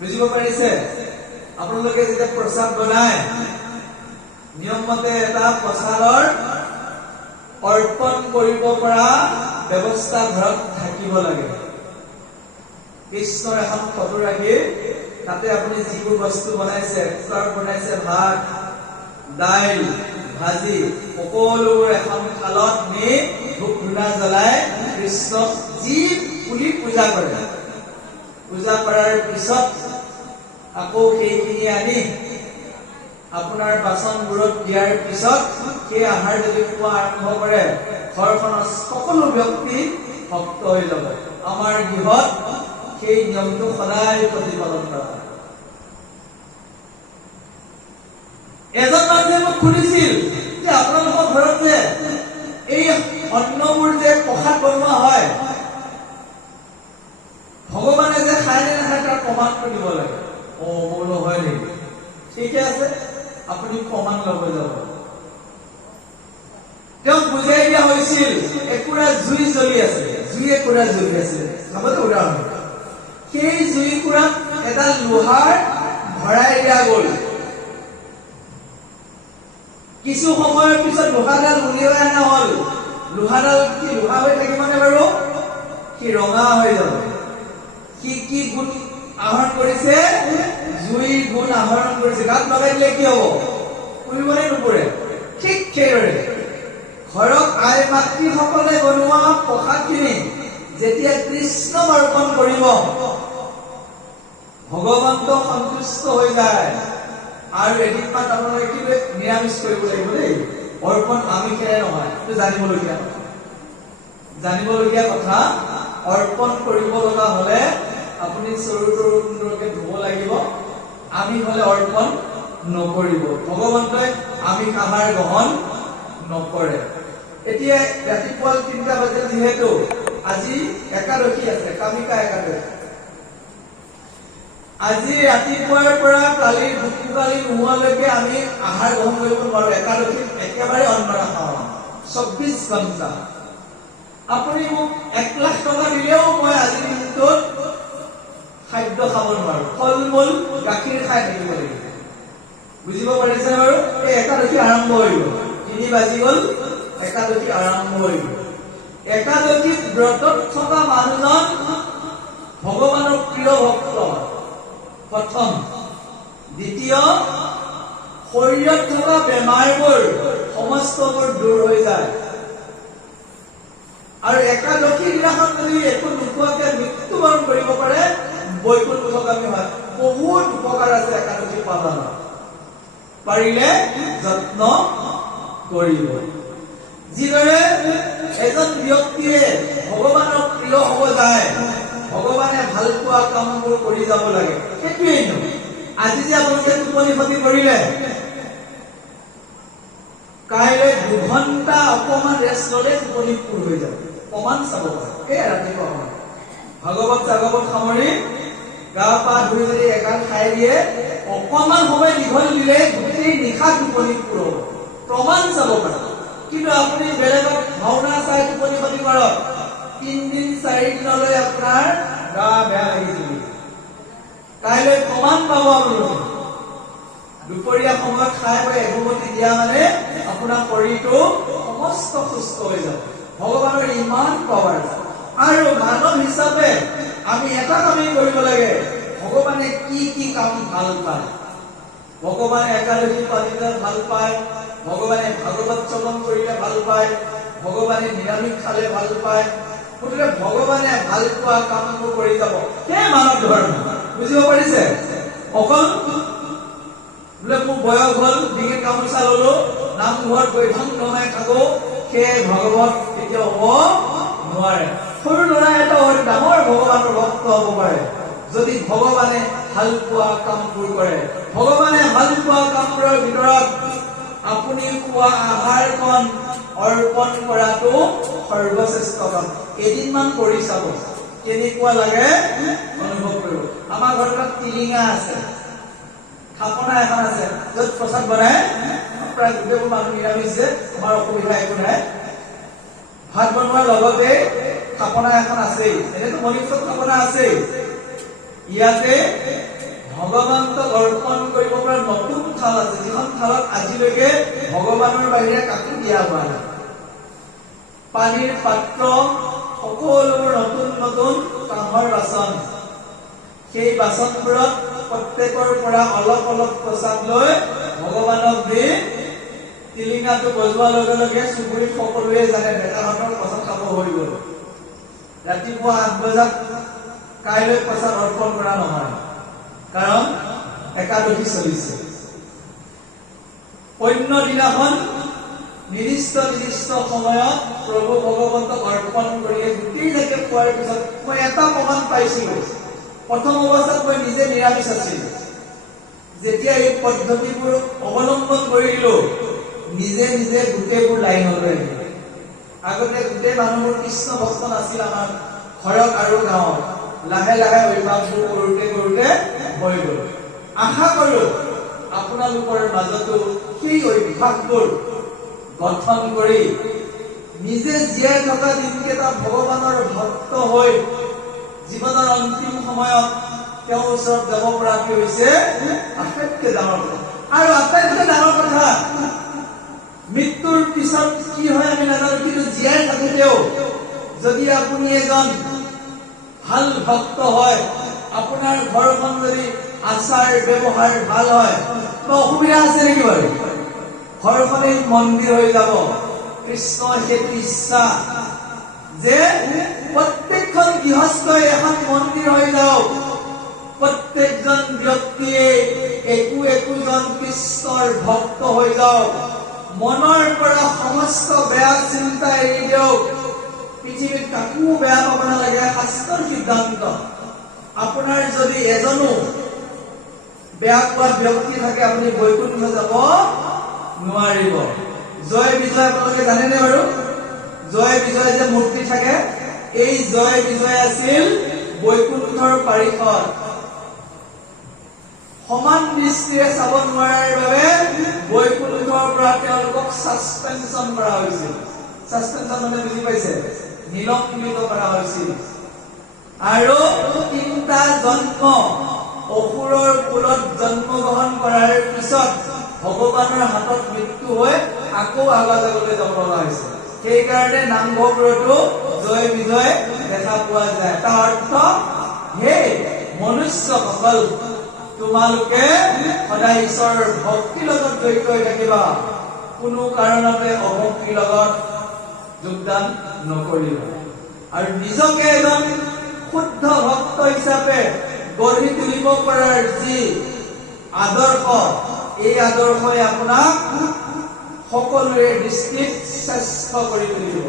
বুজিব পাৰিছে? আপোনালোকে যেতিয়া প্ৰসাদ বনায় নিয়ম মতে এটা প্ৰসাদৰ অৰ্পণ কৰিব পৰা ব্যৱস্থা ঘৰত থাকিব লাগে। কৃষ্ণৰ এখন ফটো ৰাখি তাতে আপুনি যিবোৰ বস্তু বনাইছে, বনাইছে ভাত, দাইল, ভাজি, সকলোবোৰ এখন থালত নি ধূপ ধূনা জ্বলাই কৃষ্ণক যি বুলি পূজা কৰে। পূজা কৰাৰ পিছত আকৌ সেইখিনি আনি আপোনাৰ বাচনবোৰত দিয়াৰ পিছত সেই আহাৰ যদি খোৱা আৰম্ভ কৰে, ঘৰখনৰ সকলো ব্যক্তি ভক্ত হৈ যাব। আমাৰ গৃহত সেই নিয়মটো সদায় প্ৰতিপালন কৰা হয়। এজন মানুহে মোক সুধিছিল যে আপোনালোকৰ ঘৰত যে এই অন্নবোৰ যে প্ৰসাদ বনোৱা হয়, ভগৱানে যে খায় নে নাখায় তাৰ প্ৰমাণটো দিব লাগে। বোলো হয় নেকি? ঠিকে আছে, আপুনি প্ৰমাণ ল'ব যাব। তেওঁক বুজাই দিয়া হৈছিল একুৰা জুই জ্বলি আছে, জুই একুৰা জ্বলি আছিল। চাবতে উদাহৰণ, সেই জুইকুৰাত এডাল লোহাৰ ভৰাই দিয়া গ'ল। কিছু সময়ৰ পিছত লোহাডাল উলিয়াই অনা হ'ল। লোহাডাল কি লোহা হৈ থাকিবনে বাৰু? সি ৰঙা হৈ যাব। সি কি গুণ আহৰণ কৰিছে? জুইৰ গুণ আহৰণ কৰিছে। গাত লগাই দিলে কি হ'ব? পুৰিবনে নুপুৰে? ঠিক সেইদৰে ঘৰত আই মাতৃসকলে বনোৱা প্ৰসাদখিনি যেতিয়া কৃষ্ণক অৰ্পণ কৰিব, ভগৱন্ত সন্তুষ্ট হৈ যায়। আৰু এদিনমান আপোনালোকে কি নিৰামিষ কৰিব লাগিব দেই। অৰ্পণ আমিষেৰে নহয়, এইটো জানিবলগীয়া কথা। জানিবলগীয়া কথা, অৰ্পণ কৰিব লগা হলে আপুনি চৰু তৰু সুন্দৰকে ধুব লাগিব। আমিষ হলে অৰ্পণ নকৰিব। ভগৱন্তই আমিষ আহাৰ গ্ৰহণ নকৰে। এতিয়া ৰাতিপুৱা ৩টা বাজে, যিহেতু আজি একাদশী আছে, কামিকা একাদশী। আজি ৰাতিপুৱাৰ পৰা কালি ভুকালি নোহোৱালৈকে আমি আহাৰ গ্ৰহণ কৰিব নোৱাৰো। একাদশীত একেবাৰে অন্ন নাখাওঁ, ২৪ ঘণ্টা। আপুনি মোক ১,০০,০০০ টকা দিলেও মই আজিৰ দিনটোত খাদ্য খাব নোৱাৰো। ফল মূল গাখীৰ খাই থাকিব লাগিব। বুজিব পাৰিছে বাৰু? এই একাদশী আৰম্ভ হৈ গ'ল, ৩ বাজি গ'ল, একাদশী আৰম্ভ হৈ গ'ল। একাদশীত ব্ৰতত থকা মানুহজন ভগৱানৰ প্ৰিয় ভক্ত। প্ৰথম। দ্বিতীয়, শৰীৰত থকা বেমাৰবোৰ সমস্তবোৰ দূৰ হৈ যায়। আৰু একাদশী দিনাখন যদি একো নোখোৱাকে মৃত্যুবৰণ কৰিব পাৰে, বৈকুণ্ঠগামী হয়। বহুত উপকাৰ আছে একাদশী পালনৰ। পাৰিলে যত্ন কৰিব। যিদৰে এজন ব্যক্তিয়ে ভগৱানৰ প্ৰিয় হ'ব যায়, ভগৱানে ভাল পোৱা কামবোৰ কৰি যাব লাগে। সেইটোৱেই নিয়ম। আজি যে আপোনালোকে টোপনি ক্ষতি কৰিলে, কাইলৈ ২ ঘণ্টা অকমান ৰেষ্ট ল'লে টোপনি পূৰ হৈ যাব। প্ৰমাণ চাব পাৰে। এই ৰাতিপুৱা ভাগৱত চাগৱত সামৰি গা পা ধুই যদি এগাল খাই দিয়ে, অকমান সময় দীঘল দিলে গোটেই নিশা টোপনি পূৰ হ'ব। প্ৰমাণ চাব পাৰে। কিন্তু আপুনি বেলেগত ভাওনা চাই টোপনি ক্ষতি কৰক, ৩ দিন ৪ দিনলৈ আপোনাৰ গা বেয়া লাগিছিল। কাইলৈ প্ৰমাণ পাব আপোনালোকে। দুপৰীয়া সময়ত খাই বৈ এঘুমতি দিয়া মানে আপোনাৰ শৰীৰটো সমস্ত সুস্থ হৈ যাব। ভগৱানৰ ইমান পাৱাৰ আছে। আৰু মানৱ হিচাপে আমি এটা কামেই কৰিব লাগে, ভগৱানে কি কি কাম ভাল পায়। ভগৱানে একাদশী পালিলে ভাল পায়, ভগৱানে ভাগৱত শ্ৰৱণ কৰিলে ভাল পায়, ভগৱানে নিৰামিষ খালে ভাল পায়। গতিকে ভগৱানে ভাল পোৱা কামবোৰ কৰি যাব। সেই মানৱ ধৰ্ম। বুজিব পাৰিছে? অকল বোলে মোৰ বয়স হ'ল, ডিঙিত গামোচা ললো, নামঘৰত গৈ ধন নমাই থাকো, সেই ভগৱত কেতিয়াও হ'ব নোৱাৰে। সৰু ল'ৰা এটা ডাঙৰ ভগৱানৰ ভক্ত হ'ব পাৰে যদি ভগৱানে ভাল পোৱা কামবোৰ কৰে। ভগৱানে ভাল পোৱা কামবোৰৰ ভিতৰত আপুনি খোৱা আহাৰকণ অৰ্পণ কৰাটো সৰ্বশ্ৰেষ্ঠ কাম। এদিনমান কৰি চাব, কেনেকুৱা লাগে অনুভৱ কৰিব। আমাৰ ঘৰত টিলিঙা আছে, থাপনা এখন আছে, য'ত প্ৰসাদ বনাই প্ৰায় গোটেইবোৰ মানুহ নিৰামিষ যে আমাৰ অসুবিধা একো নাই ভাত বনোৱাৰ লগতে থাপনা এখন আছেই এনেতো মণিপুৰত থাপনা আছেই ইয়াতে ভগৱানক অৰ্পণ কৰিব পৰা নতুন থাল আছে যিখন থালত আজিলৈকে ভগৱানৰ বাহিৰে কাকো দিয়া হোৱা নাই পানীৰ পাত্ৰ সকলোবোৰ নতুন নতুন কাঁহৰ বাচন সেই বাচনবোৰত প্ৰত্যেকৰ পৰা অলপ অলপ প্ৰসাদ লৈ ভগৱানক দি তিলিঙাটো বজোৱাৰ লগে লগে চুবুৰীত সকলোৱে জানে নেতাহঁতৰ প্ৰসাদ খাব হৈ গ'ল ৰাতিপুৱা 8 বজাত কাইলৈ প্ৰসাদ অৰ্পণ কৰা নহয় কাৰণ একাদশী চলিছে অন্য দিনাখন নিৰ্দিষ্ট সময়ত প্ৰভু ভগৱন্তক অৰ্পণ কৰি গোটেইলৈকে পোৱাৰ পিছত মই এটা প্ৰমাণ পাইছিলো প্ৰথম অৱস্থাত মই নিজে নিৰামিষ আছিলো যেতিয়া এই পদ্ধতিবোৰ অৱলম্বন কৰিলো নিজে নিজে গোটেইবোৰ লাইনলৈ আগতে গোটেই মানুহবোৰ কৃষ্ণ ভক্ত নাছিল আমাৰ ঘৰত আৰু গাঁৱত লাহে লাহে অভ্যাসবোৰ কৰোঁতে কৰোঁতে হৈ গ'ল আশা কৰোঁ আপোনালোকৰ মাজতো সেই অভ্যাসবোৰ গঠন কৰি নিজে জীয়াই থকা দিনকেইটা ভগৱানৰ ভক্ত হৈ জীৱনৰ অন্তিম সময়ত তেওঁৰ ওচৰত যাব পৰাকৈ হৈছে আটাইতকৈ ডাঙৰ কথা আৰু আটাইতকৈ ডাঙৰ কথা মৃত্যুৰ পিছত কি হয় আমি নাজানো কিন্তু জীয়াই থাকোঁতেও যদি আপুনি এজন ভাল ভক্ত হয় আপোনাৰ ঘৰখন যদি আচাৰ ব্যৱহাৰ ভাল হয় তো অসুবিধা আছে নেকি বাৰু ঘৰখনে মন্দিৰ হৈ যাব কৃষ্ণ সেইটো ইচ্ছা যে প্ৰত্যেকখন গৃহস্থই এখন মন্দিৰ হৈ যাওক প্ৰত্যেকজন ব্যক্তিয়ে একোজন কৃষ্ণৰ ভক্ত হৈ যাওক মনৰ পৰা সমস্ত বেয়া চিন্তা এৰি দিয়ক পৃথিৱীত কাকো বেয়া পাব নালাগে শাস্ত্ৰৰ সিদ্ধান্ত আপোনাৰ যদি এজনো বেয়া পোৱা ব্যক্তি থাকে আপুনি বৈকুণ্ঠ যাব নোৱাৰিব জয় বিজয় আপোনালোকে জানেনে বাৰু জয় বিজয় যে মূৰ্তি থাকে এই জয় বিজয় আছিল বৈকুণ্ঠৰ পাৰিষদ সমান দৃষ্টিৰে চাব নোৱাৰাৰ বাবে বৈকুণ্ঠৰ পৰা তেওঁলোকক সাসপেনশন কৰা হৈছিল সাসপেনশন মানে বুজি পাইছে নিলম্বিত কৰা হৈছিল আৰু 3টা জন্ম অসুৰৰ কুলত জন্মগ্ৰহণ কৰাৰ পিছত ভগৱানৰ হাতত মৃত্যু হৈ আকৌ আগাজলৈ যাব লগা হৈছে সেইকাৰণে নামঘৰবোৰতো জয় বিজয় দেখা পোৱা যায় তাৰ অৰ্থ হে মনুষ্যসকল তোমালোকে সদায় ঈশ্বৰৰ ভক্তিৰ লগত জড়িত হৈ থাকিবা কোনো কাৰণতে অভক্তিৰ লগত যোগদান নকৰিবা আৰু নিজকে এজন শুদ্ধ ভক্ত হিচাপে গঢ়ি তুলিব পৰাৰ যি আদৰ্শ এই আদৰ্শই আপোনাক সকলোৰে দৃষ্টিত শ্ৰেষ্ঠ কৰি তুলিব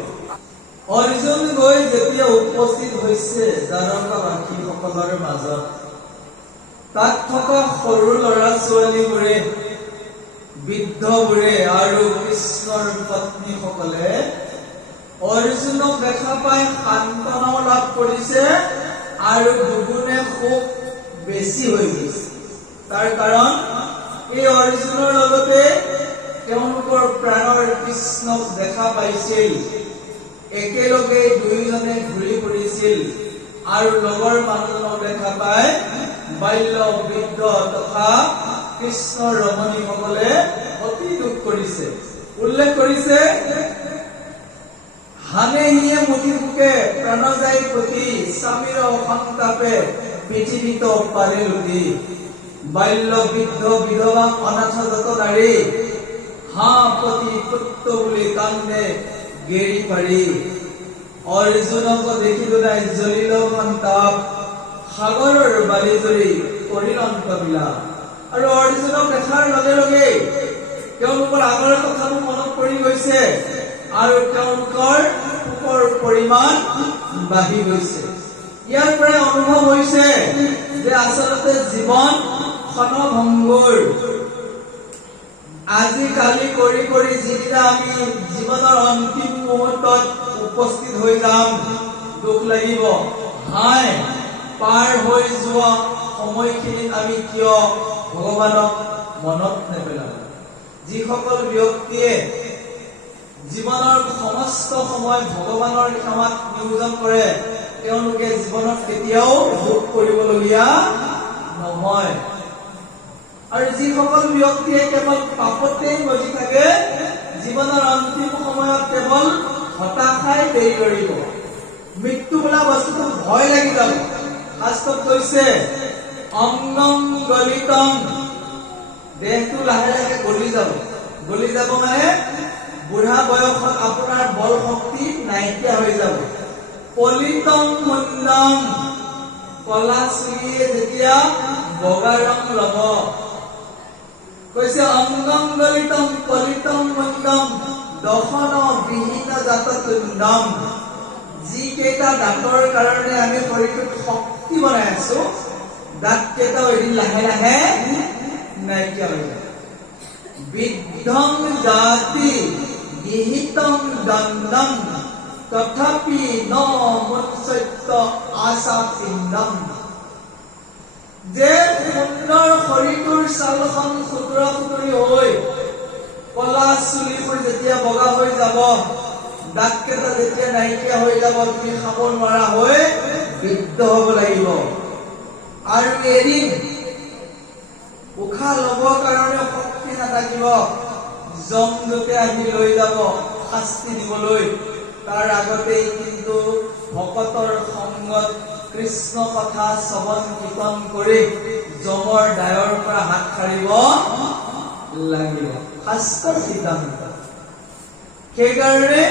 অৰ্জুন গৈ যেতিয়া উপস্থিত হৈছে দ্বাৰকাবাসীসকলৰ মাজত তাত থকা সৰু ল'ৰা ছোৱালীবোৰে বৃদ্ধবোৰে আৰু কৃষ্ণৰ পত্নীসকলে অৰ্জুনক দেখা পাই সান্তনাও লাভ কৰিছে আৰু দুগুণে খুব বেছি হৈ গৈছে তাৰ কাৰণ এই অৰ্জুনৰ লগতে তেওঁলোকৰ প্ৰাণৰ কৃষ্ণক দেখা পাইছিল একেলগে দুয়োজনে ঘূৰি ফুৰিছিল আৰু লগৰ মানুহজনক দেখা পাই বাল্য বৃদ্ধ তথা কৃষ্ণ ৰমণীসকলে অতি দুখ কৰিছে উল্লেখ কৰিছে হানে হিয়ে মুঠি বুকে প্ৰণযায় প্ৰতি স্বামীৰ সন্তাপে পৃথিৱীত পালে লুটি বাল্য বৃদ্ধ বিধৱা অনাথ যত নাৰী হাঁ প্ৰতি পুত্ৰ বুলি কান্দে গেৰি পাৰি অৰ্জুনক দেখিলো নাই জ্বলিল সন্তাপ সাগৰৰ বালি জৰি কৰিলন্ত বিলাপ আৰু অৰ্জুনক দেখাৰ লগে লগে তেওঁলোকৰ আগৰ কথাবোৰ মনত পৰি গৈছে আৰু তেওঁলোকৰ সুখৰ পৰিমাণ বাঢ়ি গৈছে ইয়াৰ পৰা অনুভৱ হৈছে যে আচলতে জীৱন ক্ষণভংগুৰ আজি কালি কৰি কৰি যিদিনা আমি জীৱনৰ অন্তিম মুহূৰ্তত উপস্থিত হৈ যাম দুখ লাগিব হাই পাৰ হৈ যোৱা সময়খিনিত আমি কিয় ভগৱানক মনত নেপেলাম যিসকল ব্যক্তিয়ে জীৱনৰ সমস্ত সময় ভগৱানৰ সেৱাত নিয়োজন কৰে তেওঁলোকে জীৱনত কেতিয়াও ভোগ কৰিবলগীয়া নহয় আৰু যিসকল ব্যক্তিয়ে কেৱল পাপতে মজি থাকে জীৱনৰ অন্তিম সময়ত কেৱল হতাশাই দেৰি কৰিব মৃত্যু বোলা বস্তুটো ভয় লাগি যাব শাস্ত্ৰত কৈছে অংগং গলিতং দেহটো লাহে লাহে গলি যাব মানে বুঢ়া বয়সত আপোনাৰ বল শক্তি নাইকিয়া হৈ যাব পলিতং মুণ্ডম কলা চুলিয়ে যেতিয়া বগা ৰং ল'ব কৈছে অংগং গলিতং পলিতং মুণ্ডম দশন বিহীন জাততুণ্ডম যিকেইটা দাঁতৰ কাৰণে আমি শৰীৰটোত শক্তি বনাই আছো দাঁত কেইটাও এদিন লাহে লাহে নাইকিয়া হৈ যাব বিদ্ধং জাতি নিহিতং দণ্ডম তথাপি ন মুঞ্চত্য আশা পিণ্ডম যে সুন্দৰ শৰীৰটোৰ ছালখন খুতুৰা খুতুৰি হৈ কলা চুলিবোৰ যেতিয়া বগা হৈ যাব দাঁত কেইটা যেতিয়া নাইকিয়া হৈ যাব তুমি খাব নোৱাৰা হৈ বৃদ্ধ হ'ব লাগিব আৰু এদিন উশাহ ল'বৰ কাৰণে শক্তি নাথাকিব জমদূতে আহি লৈ যাব শাস্তি দিবলৈ তাৰ আগতেই কিন্তু ভকতৰ সংগত কৃষ্ণ কথা শ্ৰৱণ কীৰ্তন কৰি যমৰ দায়ৰ পৰা হাত সাৰিব লাগিব শাস্ত্ৰৰ সিদ্ধান্ত সেইকাৰণে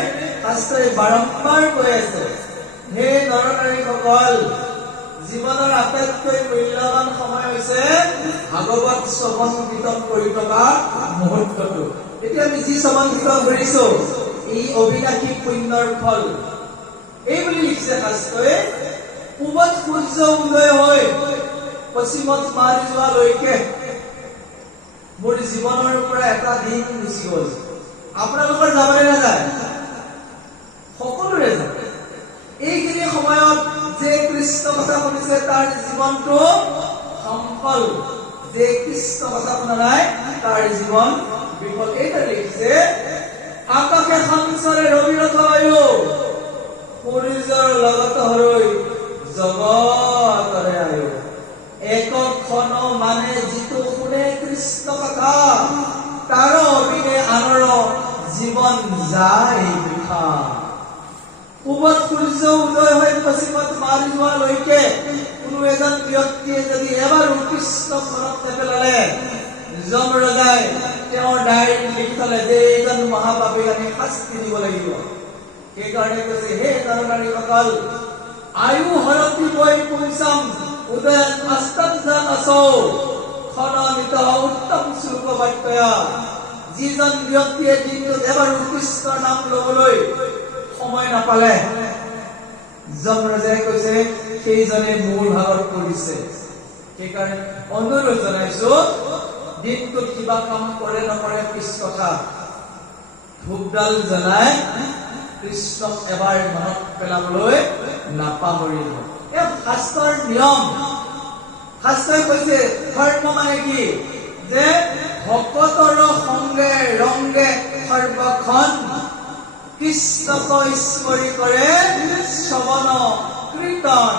শাস্ত্ৰই বাৰম্বাৰ কৈ আছে হে নৰনাৰীসকল জীৱনৰ আটাইতকৈ মূল্যৱান সময় হৈছে ভাগৱত শ্ৰৱণ কীৰ্তন কৰি থকা মুহূৰ্তটো এতিয়া আমি যি শ্ৰৱণ কীৰ্তন কৰিছো এই অবিনাশী পুণ্যৰ ফল এই বুলি লিখিছে শাস্ত্ৰই পূবত সূৰ্য উদয় হৈ পশ্চিমত মাৰি যোৱালৈকে মোৰ জীৱনৰ পৰা এটা দিন গুচি গ'ল আপোনালোকৰ যাবলৈ নাযায় সকলোৰে যায় এইখিনি সময়ত যে কৃষ্ণ কথা শুনিছে তাৰ জীৱনটো সফল যে কৃষ্ণ কথা শুনা নাই তাৰ জীৱন বিফল এইটা লিখিছে আকাশে সংসাৰে ৰবিৰথ বায়ু সূৰ্যৰ লগত হৰৈ জগতৰে আয়ু একক্ষণ মানে যিটো শুনে কৃষ্ণ কথা তাৰ অবিনে আনৰ জীৱন যায় বৃথা পূবত সূৰ্য উদয় হৈ পশ্চিমত মাৰি যোৱালৈকে কোনো এজন ব্যক্তিয়ে যদি এবাৰ কৃষ্ণ মনত নেপেলালে যম ৰজাই তেওঁৰ ডায়েৰীত লিখি থলে যে এইজন মহাপাপীক আমি শাস্তি দিব লাগিব সেইকাৰণে কৈছে হে নৰনাৰীসকল আয়ু হৰতি বৈ পুঞ্চম উদয় অস্তঞ্জন আসৌ খননিত উত্তম শ্লোক বাক্য যিজন ব্যক্তিয়ে দিনটোত এবাৰ কৃষ্ণৰ নাম ল'বলৈ সময় নাপালে যমৰাজে কৈছে সেইজনে মূল ভাগত পৰিছে সেইকাৰণে অনুৰোধ জনাইছো দিনটোত কিবা কাম কৰে নকৰে পিছ কথা ধূপডাল জ্বলাই কৃষ্ণক এবাৰ মনত পেলাবলৈ নাপাহৰিব এই শাস্ত্ৰৰ নিয়ম শাস্ত্ৰই কৈছে ধৰ্ম মানে কি যে ভকতৰ সংগে ৰংগে সৰ্বখন কৃষ্ণক স্মৰি কৰে শ্ৰৱণ কীৰ্তন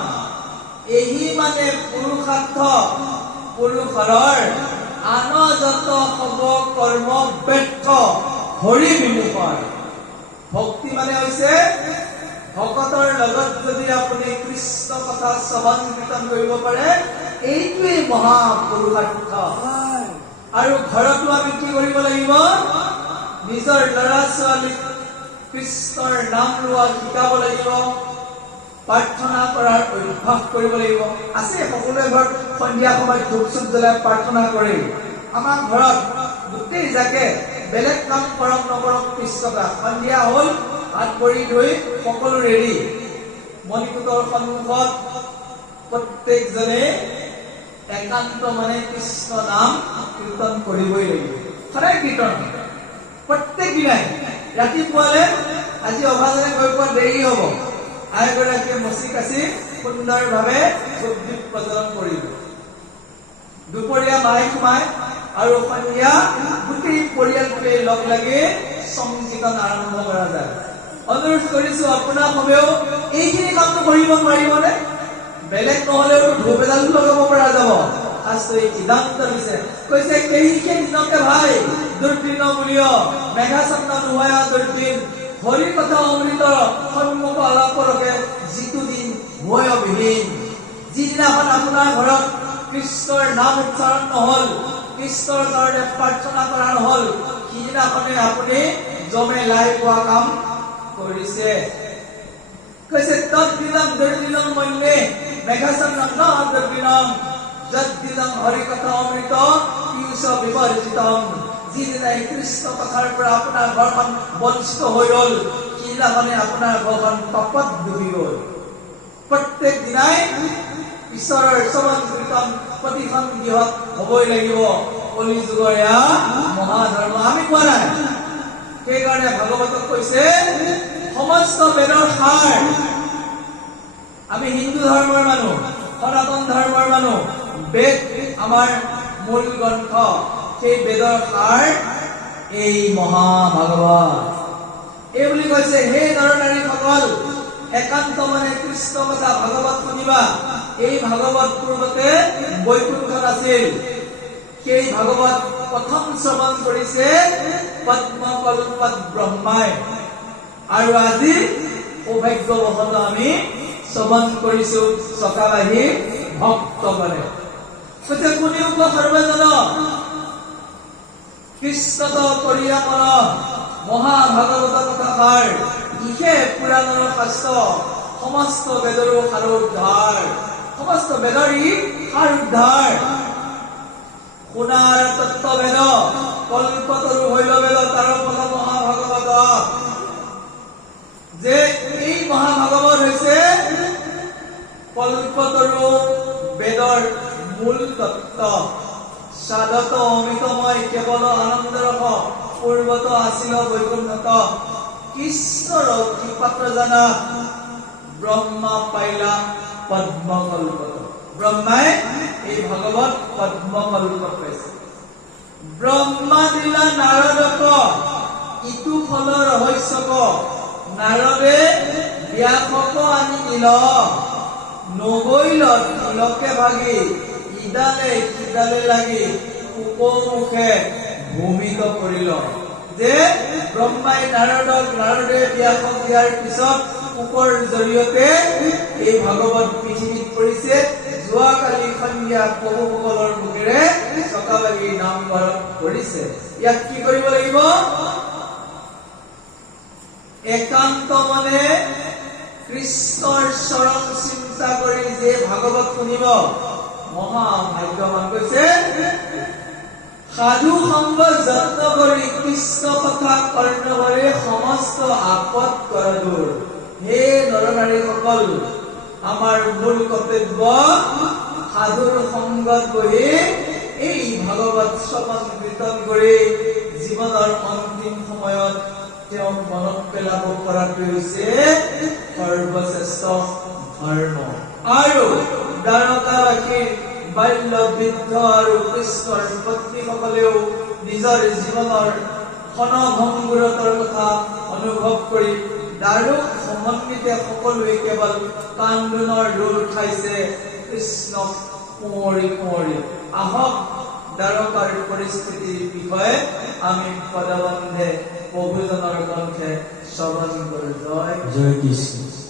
এহি মানে পুৰুষাৰ্থ পুৰুষৰ আন যত হব কৰ্ম ব্যৰ্থ হৰি বিমুখৰ ভক্তি মানে হৈছে ভকতৰ লগত যদি আপুনি কৃষ্ণ কথা শ্ৰৱণ কীৰ্তন কৰিব পাৰে এইটোৱেই মহাপুৰুষাৰ্থ আৰু ঘৰতো আমি কি কৰিব লাগিব নিজৰ ল'ৰা ছোৱালীক কৃষ্ণৰ নাম লোৱা শিকাব লাগিব প্ৰাৰ্থনা কৰাৰ অভ্যাস কৰিব লাগিব আছে সকলোৱে ঘৰত সন্ধিয়া সময়ত ধূপ চুপ জ্বলাই প্ৰাৰ্থনা কৰে আমাৰ ঘৰত গোটেই জাকে বেলেগ কাম কৰক নকৰক কৃষ্ণকা সন্ধিয়া হ'ল হাত ভৰি ধুই সকলো ৰেডি মণিকূটৰ সন্মুখত প্ৰত্যেকজনে একান্ত মানে কৃষ্ণ নাম কীৰ্তন কৰিবই লাগিব সদায় কীৰ্তন প্ৰত্যেক দিনাই ৰাতিপুৱালে আজি অভাজনে গৈ পোৱা দেৰি হ'ব আইগৰাকীয়ে মচি কাচি সুন্দৰভাৱে ধূপ দ্বীপ প্ৰজ্বলন কৰিব দুপৰীয়া মাই সোমাই আৰু সন্ধিয়া গোটেই পৰিয়ালটোৱে লগ লাগি সংকীৰ্তন আৰম্ভ কৰা যায়। অনুৰোধ কৰিছো আপোনাৰ সবেও এইখিনি কামটো কৰিব পাৰিবনে? বেলেগ নহলেও ধূপ এডাল লগাব পৰা যাব। শাস্ত্ৰই সিদ্ধান্ত দিছে, কৈছে কেহিকে দিনকে ভাই দুৰ্দিন বুলিয় মেঘাচন্ন নোহোৱা দুৰ্দিন হৰি কথা অমৃত সন্মুখ আলাপৰকে যিটো দিন ভয়বিহীন, যিদিনাখন আপোনাৰ ঘৰত কৃষ্ণৰ নাম উচ্চাৰণ নহল, কৃষ্ণৰ কাৰণে প্ৰাৰ্থনা কৰা নহল, সিদিনাখনে আপুনি জমে লাই পোৱা কাম কৰিছে। কৈছে তৎদিনম দুৰ্দিনম মন্যে মেঘাচন্ন ন দুৰ্দিনম যৎদিনম হৰি কথা অমৃত পীয়ুষ বিবৰ্জিতম। যিদিনাই কৃষ্ণ কথাৰ পৰা আপোনাৰ ঘৰখন বঞ্চিত হৈ গল, সিদিনাখনে আপোনাৰ ঘৰখন পাপত ডুবি গল। প্ৰত্যেক দিনাই ঈশ্বৰৰ শ্ৰৱণ কীৰ্তন প্ৰতিখন গৃহত হবই লাগিব। কলি যুগৰ এয়া মহাধৰ্ম, আমি কোৱা নাই। সেইকাৰণে ভাগৱতক কৈছে সমস্ত বেদৰ সাৰ। আমি হিন্দু ধৰ্মৰ মানুহ, সনাতন ধৰ্মৰ মানুহ, বেদ আমাৰ মূল গ্ৰন্থ। সেই বেদৰ সাৰ এই মহাভাগৱত। এই বুলি কৈছে, হে নৰ নাৰীসকল, একান্ত মানে কৃষ্ণ কথা ভাগৱত শুনিবা। এই ভাগৱত পূৰ্বতে বৈকুণ্ঠত আছিল। সেই ভাগৱত প্ৰথম শ্ৰৱণ কৰিছে পদ্মকল্পত ব্ৰহ্মাই, আৰু আজি সৌভাগ্যবশত আমি শ্ৰৱণ কৰিছো চকাবাহী ভক্তগণে। কৈছে কোনেও সৰ্বজন কৃষ্ণত কৰিয়া মন মহাভাগৱত কথাষাৰ, ইহে পুৰাণৰ শাস্ত্ৰ সমস্ত বেদৰো সাৰ উদ্ধাৰ। সমস্ত বেদৰ ই সাৰ উদ্ধাৰ। শুনাৰ তত্ত্ব বেদ কল্পতৰু হৈল বেদ তাৰ ফল মহাভাগৱত। যে এই মহাভাগৱত হৈছে কল্পতৰু বেদৰ মূল তত্ত্ব। সাধত অমৃতময় কেৱল আনন্দ ৰস পূৰ্বত আছিল বৈকুণ্ঠত। কৃষ্ণৰ কৃপাত জানা ব্ৰহ্মা পাইলা পদ্মকল্পত। ব্ৰহ্মাই এই ভাগৱত পদ্মকল্পত পাইছে। ব্ৰহ্মা দিলা নাৰদক ইটো ফল ৰহস্যক। নাৰদে ব্যাসক আনি দিল নগৈল তিলকে ভাগি। ইডালে সিডালে লাগি উপমুখে ভূমিত কৰিল। যে ব্ৰহ্মাই নাৰদক, নাৰদে ব্যাসক দিয়াৰ পিছত পোকৰ জৰিয়তে এই ভাগৱত পৃথিৱীত পৰিছে। যোৱাকালি সন্ধিয়া প্ৰভুসকলৰ মুখেৰে চকাবাহী নামঘৰত পৰিছে। ইয়াক কি কৰিব লাগিব? একান্ত মনে কৃষ্ণৰ চৰণ চিন্তা কৰি যে ভাগৱত শুনিব মহাভাগ্যৱান। কৈছে সাধু সংগ যত্ন কৰি কৃষ্ণ কথা কৰ্ণ কৰি সমস্ত আপদ কৰ দূৰ। হে নৰ নাৰীসকল, আমাৰ মূল কৰ্তব্য সাধুৰ সংগত বহি এই ভাগৱত শ্ৰৱণ কীৰ্তন কৰি জীৱনৰ অন্তিম সময়ত তেওঁক মনত পেলাব পৰাটো হৈছে সৰ্বশ্ৰেষ্ঠ ধৰ্ম। আৰু দ্বাৰকাবাসীৰ বাল্য বৃদ্ধ আৰু কৃষ্ণৰ পত্নীসকলেও নিজৰ জীৱনৰ ক্ষণভংগুৰতাৰ কথা অনুভৱ কৰি দাৰুক সমন্বিতে সকলোৱে কেৱল কান্দোনৰ ৰোল খাইছে কৃষ্ণক কুঁৱৰী কুঁৱৰী। আহক দ্বাৰকাৰ পৰিস্থিতিৰ বিষয়ে আমি পদবন্ধে প্ৰভুজনৰ কণ্ঠে শ্ৰৱণ কৰো। জয় জয় কৃষ্ণ।